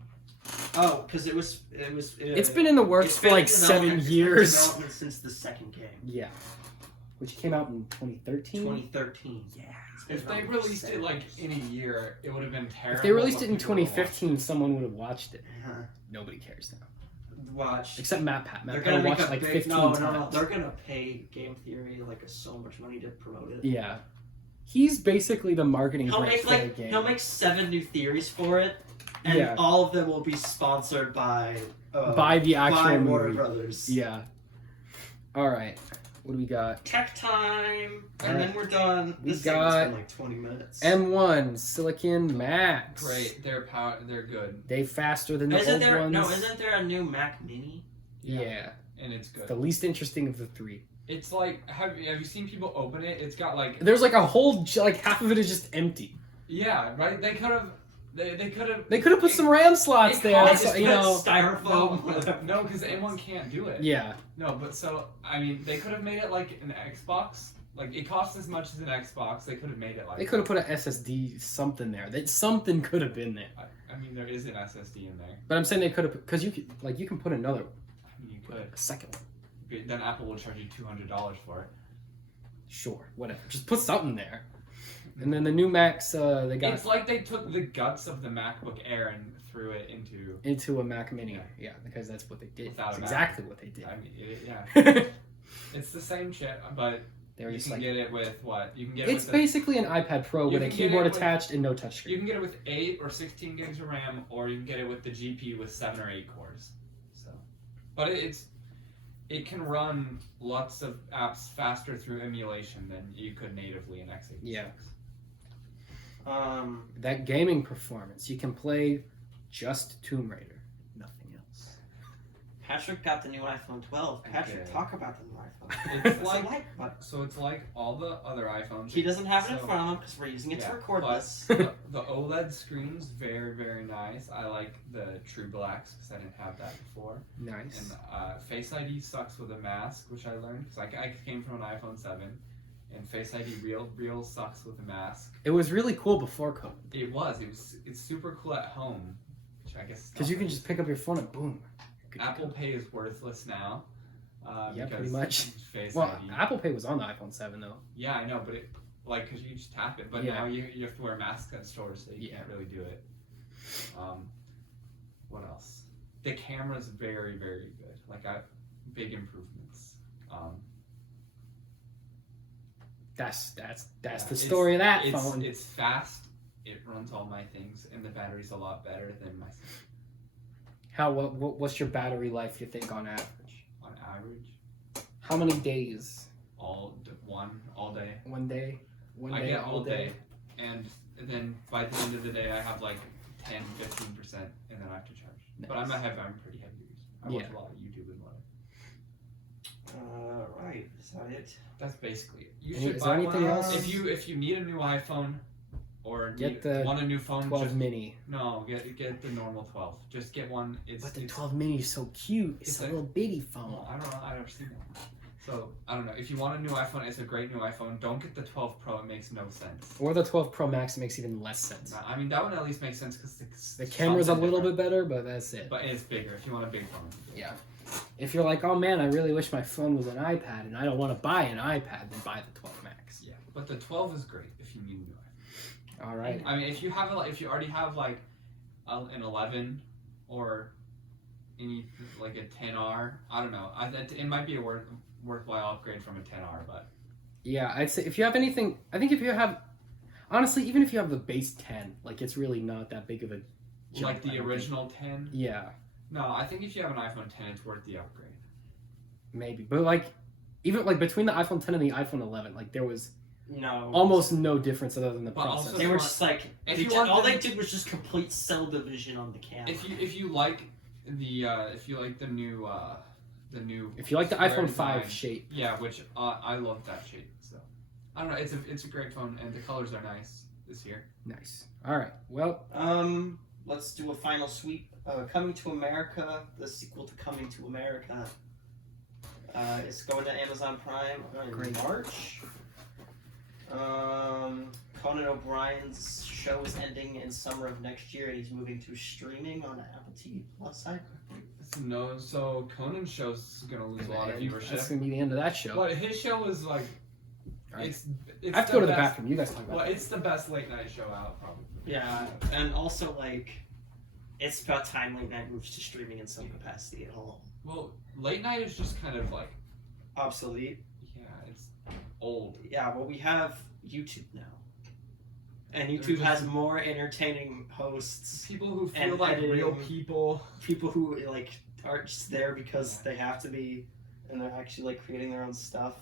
because it was. It's been in the works it's for been like in 7 development- it's been in years. development since the second game, Yeah. Which came out in 2013? 2013. Yeah. it's been If they developed for released it 7 like years. in a year, it would have been terrible. If they released but it in people would have watched 2015, someone would have watched it. Uh-huh. Nobody cares now. Watch. Except Matt Pat. They're Matt gonna Pat make watched a like big 15 no. times. They're gonna pay Game Theory like so much money to promote it. Yeah. He's basically the marketing He'll branch make for the like game. he'll make 7 new theories for it, and Yeah. all of them will be sponsored by By the actual by movie. Warner Brothers. Yeah. All right. What do we got? Tech time, and Alright. then we're done. We This thing's got been like 20 minutes. M1 Silicon Max. Great, they're good. They faster than the Isn't old there ones. isn't there a new Mac Mini? Yeah. and it's good. The least interesting of the three. It's like, have you seen people open it? It's got like... There's like a whole, like half of it is just empty. Yeah, right? They could have... They could have... They could have put some RAM slots there. Just So, put you know. styrofoam. No, because M1 can't do it. Yeah. No, but so, I mean, they could have made it like an Xbox. Like, it costs as much as an Xbox. They could have made it like... They could have put an SSD something there. Something could have been there. I mean, there is an SSD in there. But I'm saying they could have, because you can put another one. I mean, you could. A second one. Then Apple will charge you $200 for it. Sure, whatever. Just put something there. And then the new Macs, they got... It's like they took the guts of the MacBook Air and threw it into a Mac Mini. Yeah, because that's what they did. Without That's a Mac. exactly what they did. I mean, yeah. It's the same chip, but They're you just can like... get it with what? You can get It's it with basically an iPad Pro You with a can get it keyboard with- attached and no you touchscreen. can get it with 8 or 16 gigs of RAM, or you can get it with the GPU with 7 or 8 cores. So, but it can run lots of apps faster through emulation than you could natively in x86. Yeah. That gaming performance, you can play just Tomb Raider, nothing else. Patrick got the new iPhone 12. Patrick, Okay. talk about the new iPhone. It's What's it like What? so it's like all the other iPhones. He doesn't have it in So- front of him because we're using it to Yeah, record but this. the OLED screen's very, very nice. I like the True Blacks because I didn't have that before. Nice. And Face ID sucks with a mask, which I learned because I came from an iPhone 7, and Face ID real sucks with a mask. It was really cool before COVID. It's super cool at home, which I guess Because you can just pick up your phone and boom. Good to Apple go. Pay is worthless now. Yeah, because pretty much. Face Well, ID. Apple Pay was on the iPhone 7 though. Yeah, I know, but because you just tap it. But Yeah. now you have to wear masks at stores, so you Yeah. can't really do it. What else? The camera's very, very good. Like big improvements. That's Yeah, the story of that it's, phone. It's fast. It runs all my things, and the battery's a lot better than my What's your battery life you think on average? on average. How many days? All day. 1 day? I get all day, and then by the end of the day, I have like 10-15%, and then I have to charge. But I'm pretty heavy user. I watch a lot of YouTube and whatever. Right. Is that it? That's basically it. You Is should there buy anything one. else? If you need a new iPhone or want a new phone, 12 just, mini. no, get the normal 12. Just get one. But the 12 mini is so cute. It's a little bitty phone. Well, I don't know. I've never seen that. So I don't know. If you want a new iPhone, it's a great new iPhone. Don't get the 12 Pro. It makes no sense. Or the 12 Pro Max makes even less sense. No, I mean that one at least makes sense because The camera's a little bit better, but that's it. But it's bigger. If you want a big phone. Yeah. If you're like, oh man, I really wish my phone was an iPad and I don't want to buy an iPad, then buy the 12 Max. Yeah. But the 12 is great if you need a new iPhone. All right. I mean, if you already have like an 11 or any like a 10R, I don't know. It might be a worthwhile upgrade from a 10R, but Yeah, I'd say if you have anything, I think if you have, honestly, even if you have the base 10, like it's really not that big of a jump, like I the don't original 10. think. Yeah, No, I think if you have an iPhone 10, it's worth the upgrade. maybe. But like, even like between the iPhone 10 and the iPhone 11, like there was No. almost no difference other than the But also- processor. They were just like all they did was just complete cell division on the camera. If you like the new If you like the square iPhone design, 5 shape, yeah, which I love that shape. So I don't know. It's a great phone, and the colors are nice this year. nice. All right. Well, Let's do a final sweep. Coming to America, the sequel to Coming to America. It's going to Amazon Prime in Great. March. Conan O'Brien's show is ending in summer of next year, and he's moving to streaming on Apple TV Plus. So Conan's show's gonna lose a lot of that's viewership. gonna be the end of that show. But his show is like, All right. it's I have to go to the best- bathroom. You guys talk about Well, it. it's the best late night show out, probably. Yeah, and also like, it's about time late night moves to streaming in some capacity at all. Well, late night is just kind of like, Obsolete. yeah, it's old. Yeah, well, we have YouTube now. And They're YouTube just- has more entertaining hosts, People who feel And like editing. real people. people who like aren't just there because they have to be, and they're actually like creating their own stuff.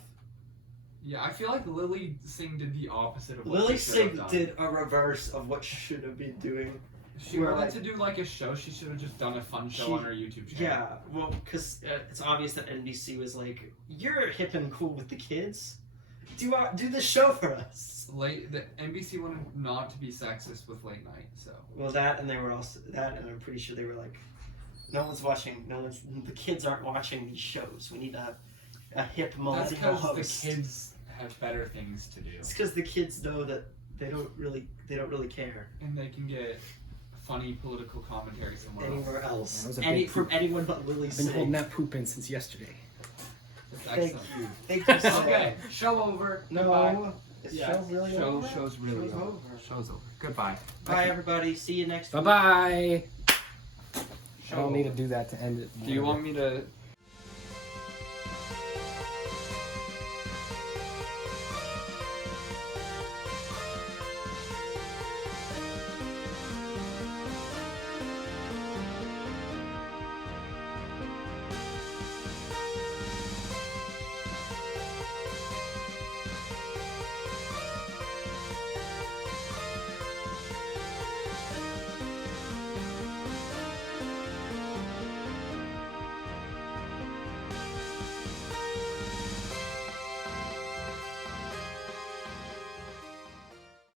Yeah, I feel like Lily Singh did the opposite of what Lily she should have Singh done. did a reverse of what she should have been doing. She Where, wanted like- to do like a show. She should have just done a fun show on her YouTube channel. Yeah, well, because it's obvious that NBC was like, "You're hip and cool with the kids. Do the show for us." The NBC wanted not to be sexist with late night, so. Well, that and they were also that, and I'm pretty sure they were like, the kids aren't watching these shows. We need a hip That's millennial because host. the kids have better things to do, It's because the kids know that they don't really care and they can get funny political commentary somewhere else. anywhere else. That was a big From poop. anyone but Lily I've been holding Singh. that poop in since yesterday. That's Thank excellent. you. Thank you so Okay, much. show over. Goodbye. No, is Yeah, show really over? Show's really Show's over. over. Show's over. Goodbye. Bye, everybody. See you next Bye week. bye. I Show don't need to over. do that to end it. Do you want me to